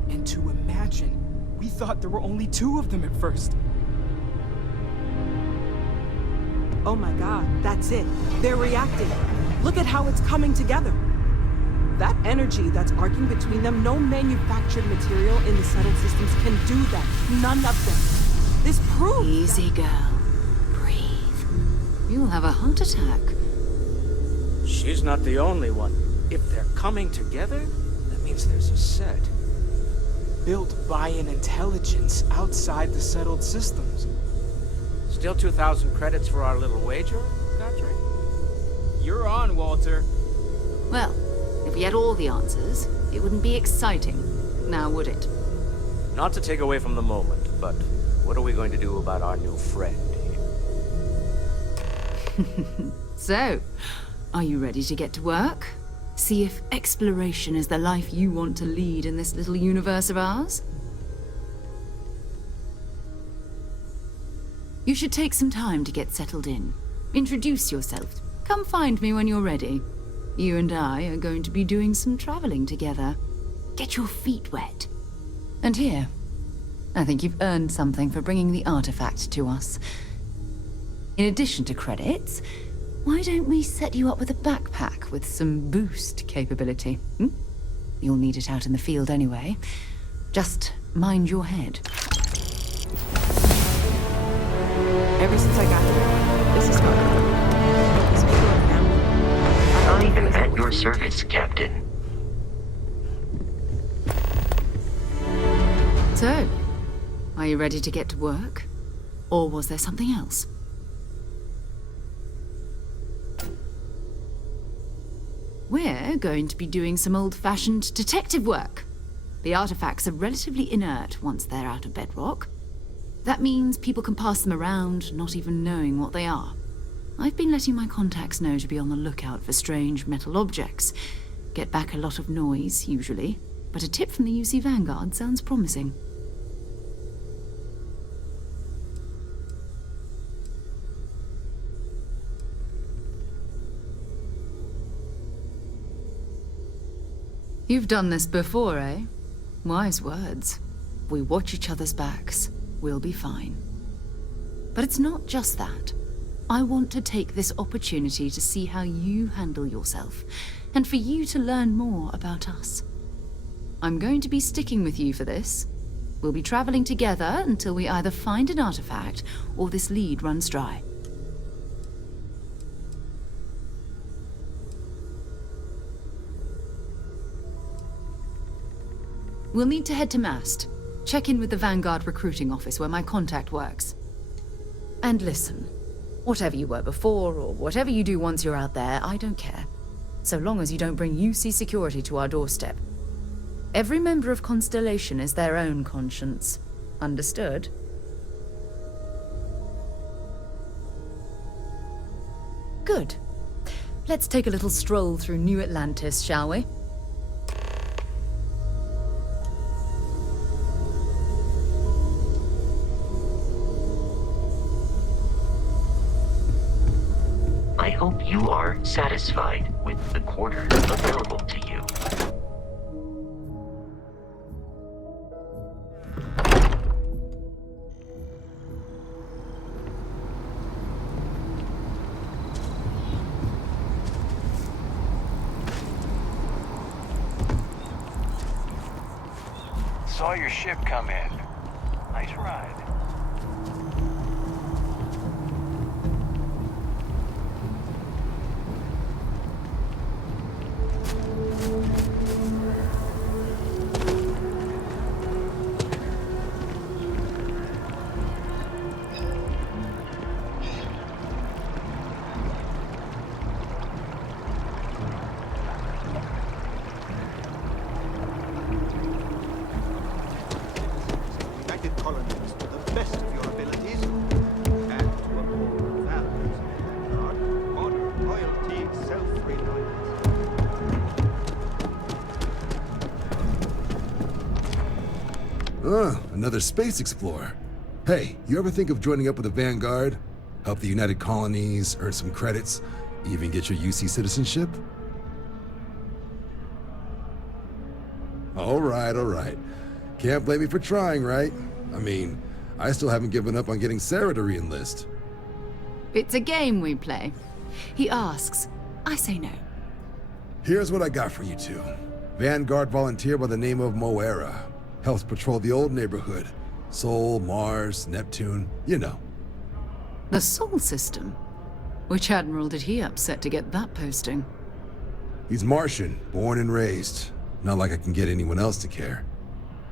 And to imagine, we thought there were only 2 of them at first. Oh my god, that's it. They're reacting. Look at how it's coming together. That energy that's arcing between them, no manufactured material in the settled systems can do that. None of them. This proves... Easy, girl. Breathe. You'll have a heart attack. She's not the only one. If they're coming together, that means there's a set. Built by an intelligence outside the settled systems. Still 2,000 credits for our little wager, Country? You're on, Walter. Well, if we had all the answers, it wouldn't be exciting, now would it? Not to take away from the moment, but what are we going to do about our new friend here? So, are you ready to get to work? See if exploration is the life you want to lead in this little universe of ours? You should take some time to get settled in. Introduce yourself. Come find me when you're ready. You and I are going to be doing some traveling together. Get your feet wet. And here, I think you've earned something for bringing the artifact to us. In addition to credits, why don't we set you up with a backpack with some boost capability? You'll need it out in the field anyway. Just mind your head. Ever since I got here, this is hard. These people are family. I am at your service, Captain. So, are you ready to get to work? Or was there something else? We're going to be doing some old-fashioned detective work. The artifacts are relatively inert once they're out of bedrock. That means people can pass them around, not even knowing what they are. I've been letting my contacts know to be on the lookout for strange metal objects. Get back a lot of noise, usually, but a tip from the UC Vanguard sounds promising. You've done this before, eh? Wise words. We watch each other's backs. We'll be fine. But it's not just that. I want to take this opportunity to see how you handle yourself, and for you to learn more about us. I'm going to be sticking with you for this. We'll be traveling together until we either find an artifact or this lead runs dry. We'll need to head to Mast. Check in with the Vanguard recruiting office where my contact works. And listen, whatever you were before or whatever you do once you're out there, I don't care. So long as you don't bring UC security to our doorstep. Every member of Constellation is their own conscience. Understood? Good. Let's take a little stroll through New Atlantis, shall we? I hope you are satisfied with the quarters available to you. Saw your ship come in. Nice ride. Another space explorer. Hey, you ever think of joining up with the Vanguard? Help the United Colonies, earn some credits, even get your UC citizenship? All right. Can't blame me for trying, right? I mean, I still haven't given up on getting Sarah to re-enlist. It's a game we play. He asks, I say no. Here's what I got for you two. Vanguard volunteer by the name of Moira. Helps patrol the old neighborhood. Sol, Mars, Neptune, you know. The Sol system? Which admiral did he upset to get that posting? He's Martian, born and raised. Not like I can get anyone else to care.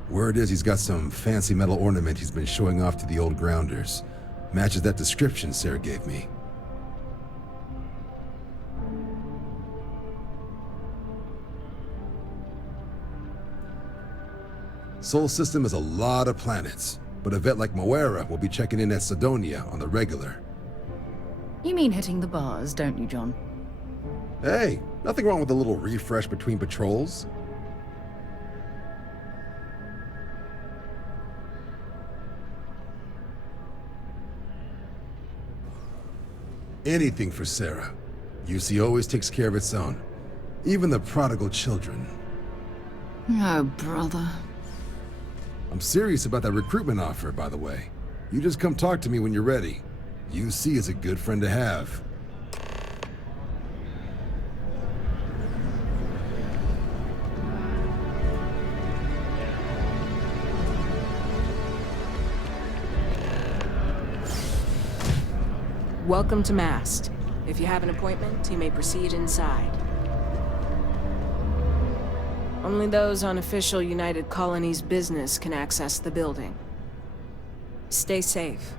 Word is he's got some fancy metal ornament he's been showing off to the old grounders. Matches that description Sarah gave me. Sol system has a lot of planets, but a vet like Moira will be checking in at Sidonia on the regular. You mean hitting the bars, don't you, John? Hey, nothing wrong with a little refresh between patrols. Anything for Sarah. UC always takes care of its own. Even the prodigal children. Oh, brother. I'm serious about that recruitment offer, by the way. You just come talk to me when you're ready. UC is a good friend to have. Welcome to Mast. If you have an appointment, you may proceed inside. Only those on official United Colonies business can access the building. Stay safe.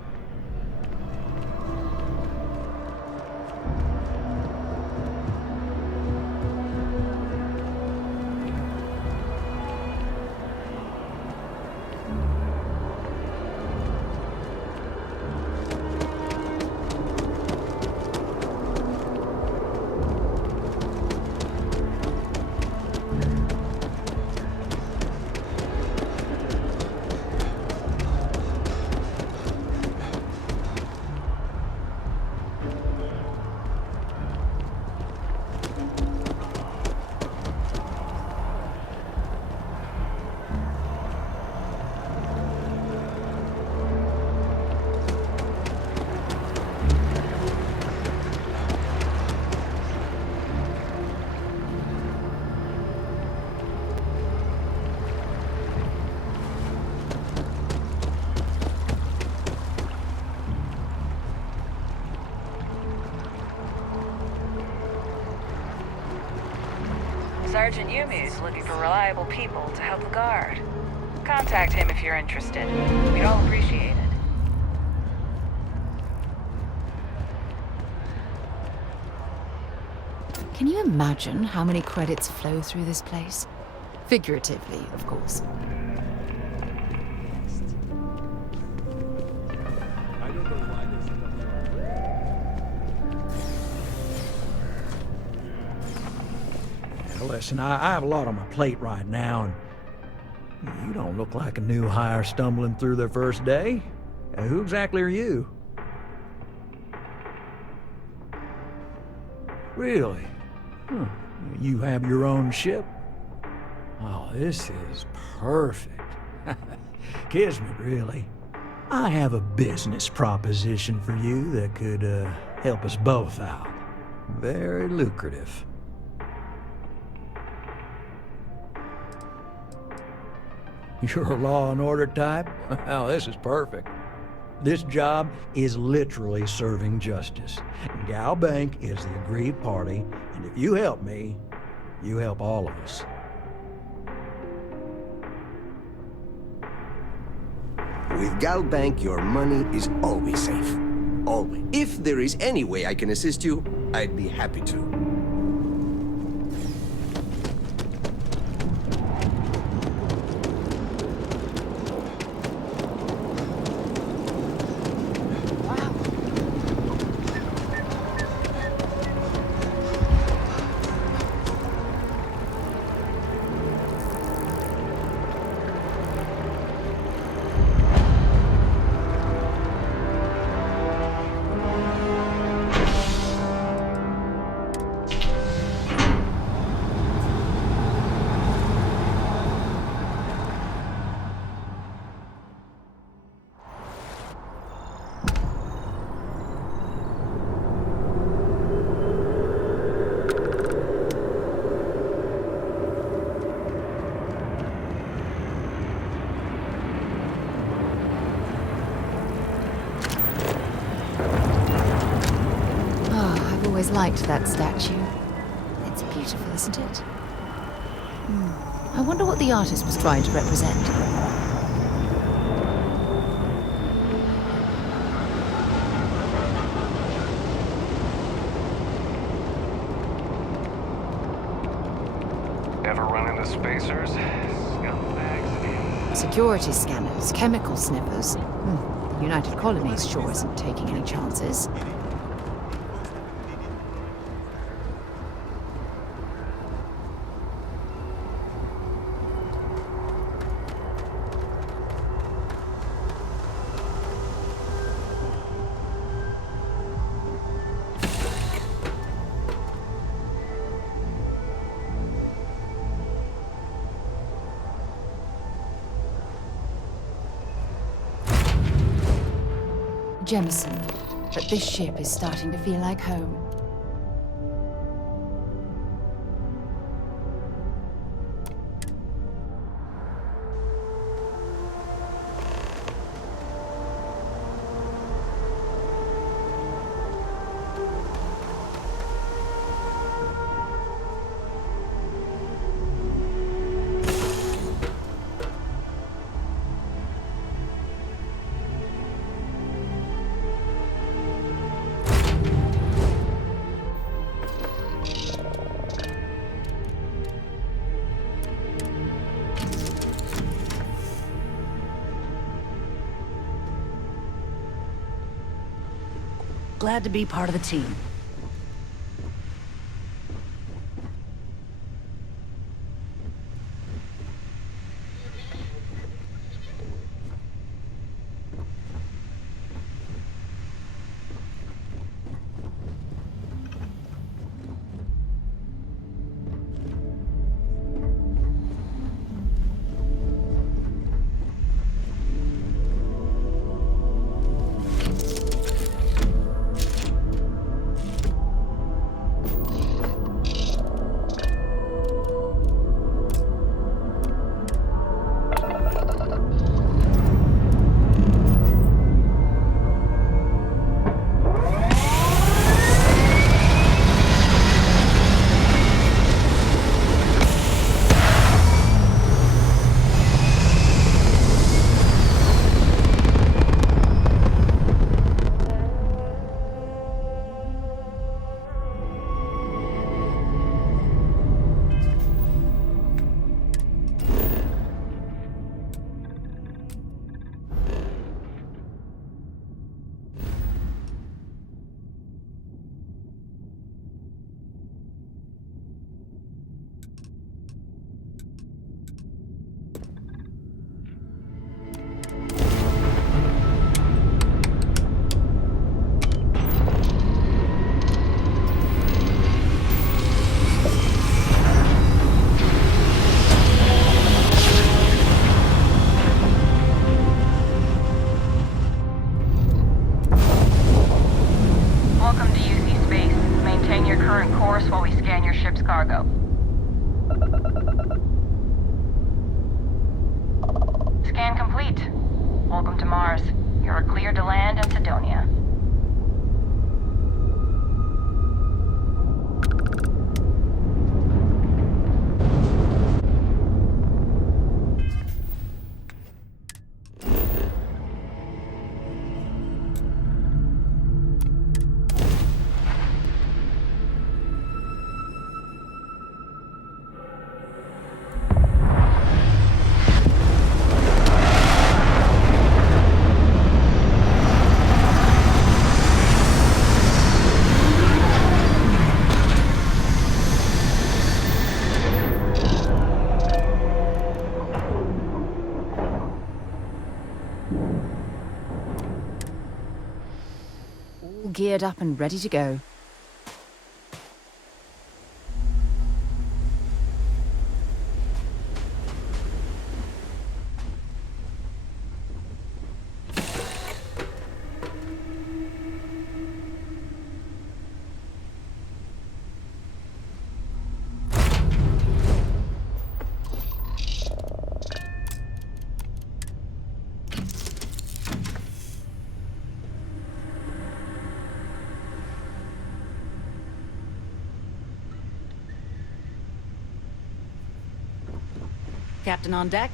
Sergeant Yumi is looking for reliable people to help the guard. Contact him if you're interested. We'd all appreciate it. Can you imagine how many credits flow through this place? Figuratively, of course. Listen, I have a lot on my plate right now, and you don't look like a new hire stumbling through their first day. Who exactly are you? Really? You have your own ship? Oh, this is perfect. Kismet, really. I have a business proposition for you that could help us both out. Very lucrative. You're a law and order type? Well, this is perfect. This job is literally serving justice. Gal Bank is the aggrieved party, and if you help me, you help all of us. With Gal Bank, your money is always safe. Always. If there is any way I can assist you, I'd be happy to. Always liked that statue. It's beautiful, isn't it? I wonder what the artist was trying to represent. Ever run into spacers? Scumbags? Security scanners, chemical sniffers. The United Colonies sure isn't taking any chances. Jemison, but this ship is starting to feel like home. Glad to be part of the team. Geared up and ready to go. Captain on deck?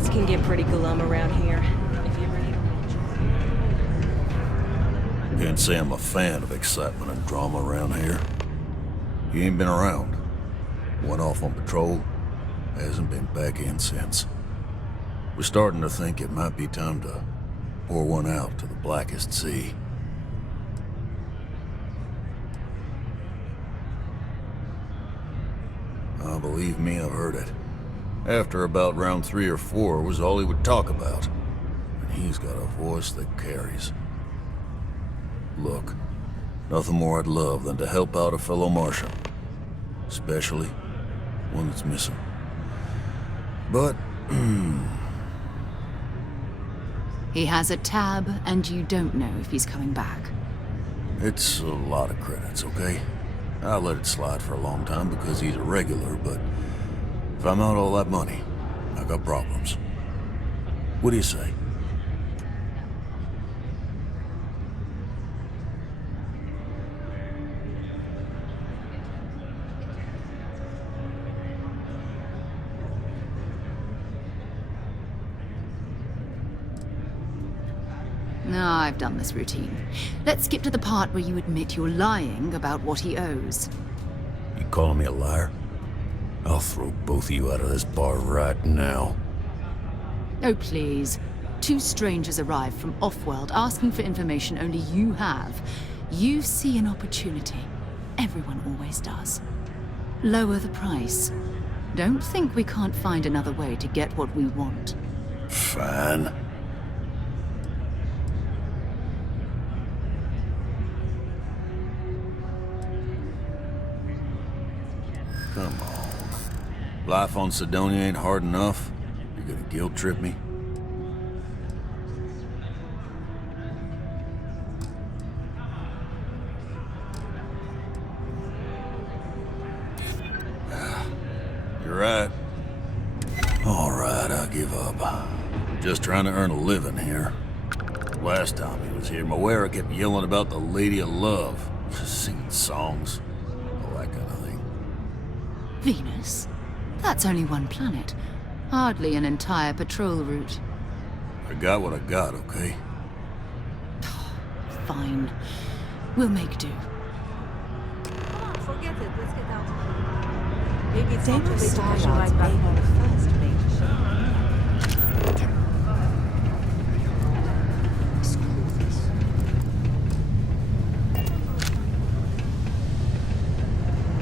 Things can get pretty glum around here. If you ever need a Can't say I'm a fan of excitement and drama around here. You ain't been around. Went off on patrol. Hasn't been back in since. We're starting to think it might be time to pour one out to the blackest sea. Believe me, I've heard it. After about round 3 or 4 was all he would talk about. And he's got a voice that carries. Look, nothing more I'd love than to help out a fellow Martian. Especially one that's missing. But, He has a tab, and you don't know if he's coming back. it's a lot of credits, okay? I let it slide for a long time because he's a regular, but if I'm out all that money, I got problems. What do you say? No, I've done this routine. Let's skip to the part where you admit you're lying about what he owes. You calling me a liar? I'll throw both of you out of this bar right now. Oh, please. 2 strangers arrive from off-world asking for information only you have. You see an opportunity. Everyone always does. Lower the price. Don't think we can't find another way to get what we want. Fine. Come on. Life on Sidonia ain't hard enough. You're gonna guilt trip me? You're right. All right, I give up. Just trying to earn a living here. Last time he was here, Moira kept yelling about the Lady of Love. Singing songs. All that kind of thing. Venus? That's only one planet. Hardly an entire patrol route. I got what I got, okay? Fine. We'll make do. Forget it. Let's get out. Maybe it's They not too were late to push your Starlord's life back baby home. first major show.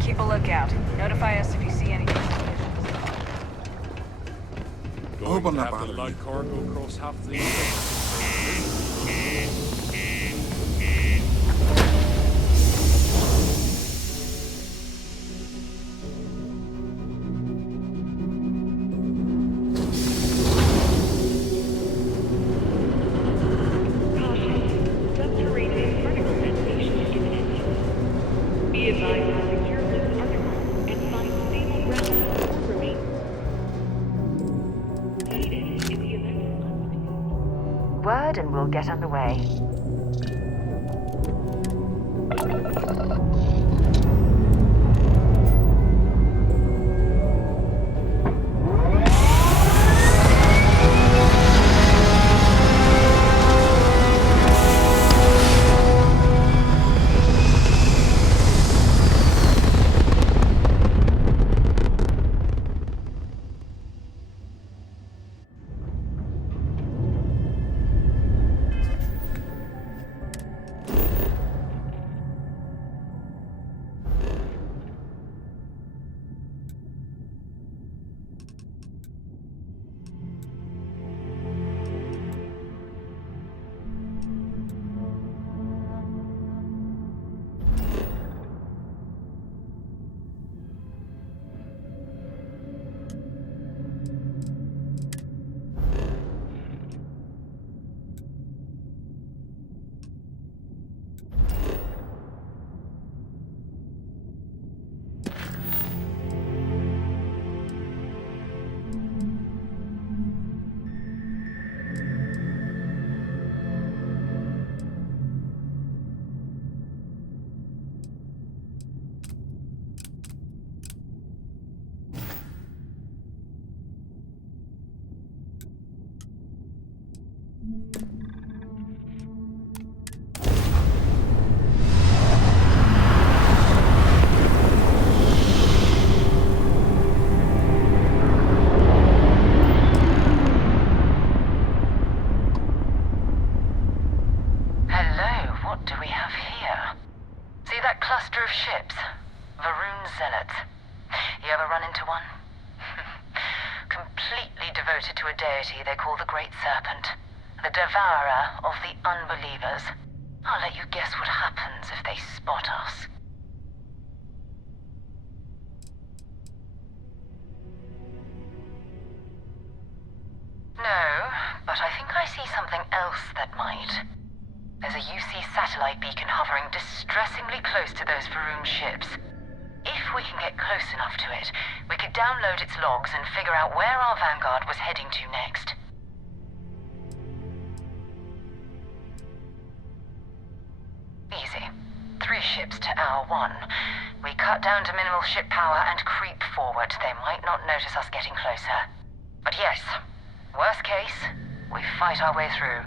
Keep a lookout. Notify us if you see anything. Going to have to lug cargo across half the Subterranean particle detonation imminent. Be advised to secure this article and find stable ground or remain. Needed in the event. Word and we'll get underway. Hello, what do we have here? See that cluster of ships? Varun Zealots. You ever run into one? Completely devoted to a deity they call the Great Serpent. The devourer of the unbelievers. I'll let you guess what happens if they spot us. No, but I think I see something else that might. There's a UC satellite beacon hovering distressingly close to those Varun ships. If we can get close enough to it, we could download its logs and figure out where our vanguard was heading to next. Easy. 3 ships to our 1. We cut down to minimal ship power and creep forward. They might not notice us getting closer. But yes, worst case, we fight our way through.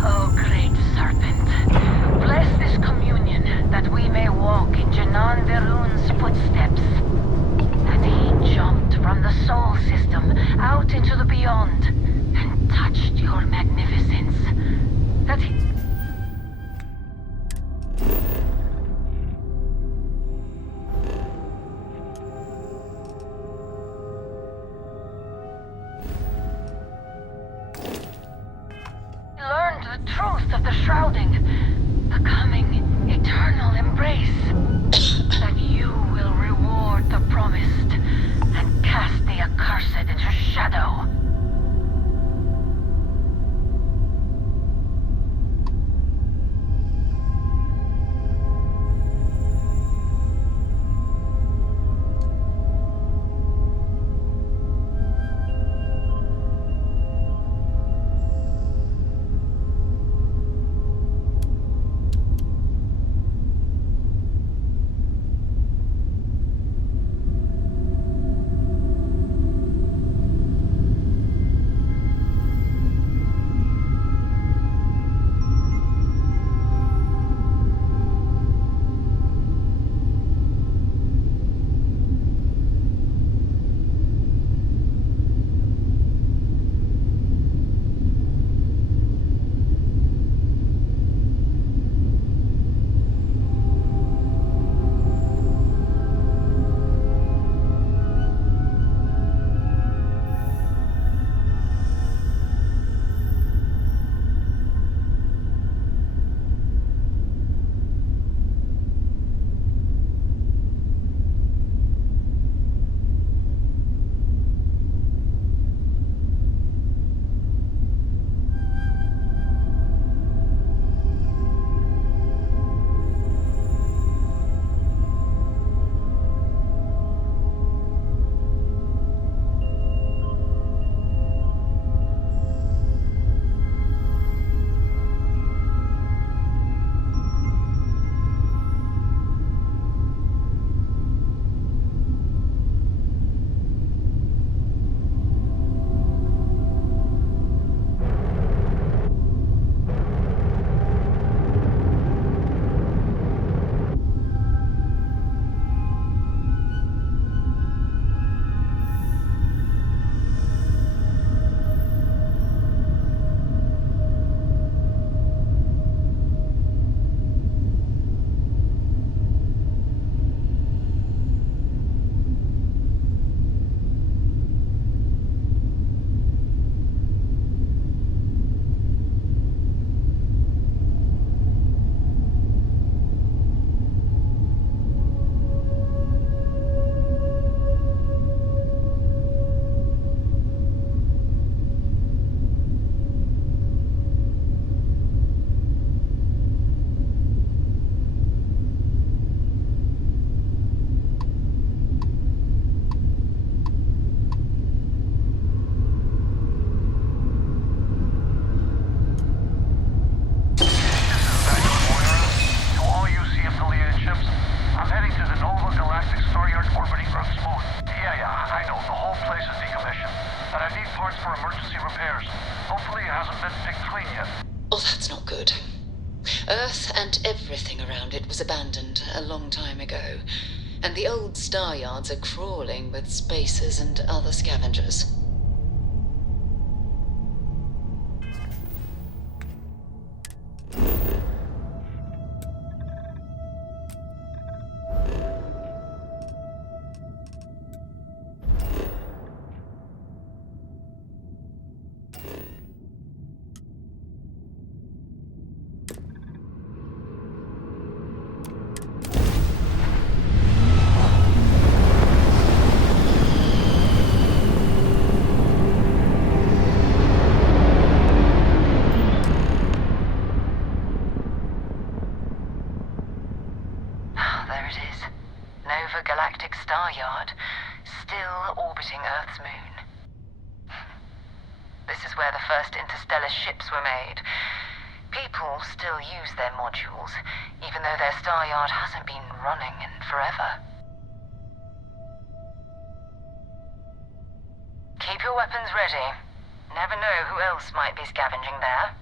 Oh, great serpent, bless this communion that we may walk in Janan Verun's footsteps. That he jumped from the soul system out into the beyond and touched your magnificence. That he... learned the truth of the shrouding, the coming eternal embrace. That you will reward the promised and cast the accursed into shadow. repairs. Hopefully it hasn't been picked clean yet. Oh, that's not good. Earth and everything around it was abandoned a long time ago, and the old star yards are crawling with spacers and other scavengers. Ships were made. People still use their modules, even though their star yard hasn't been running in forever. Keep your weapons ready. Never know who else might be scavenging there.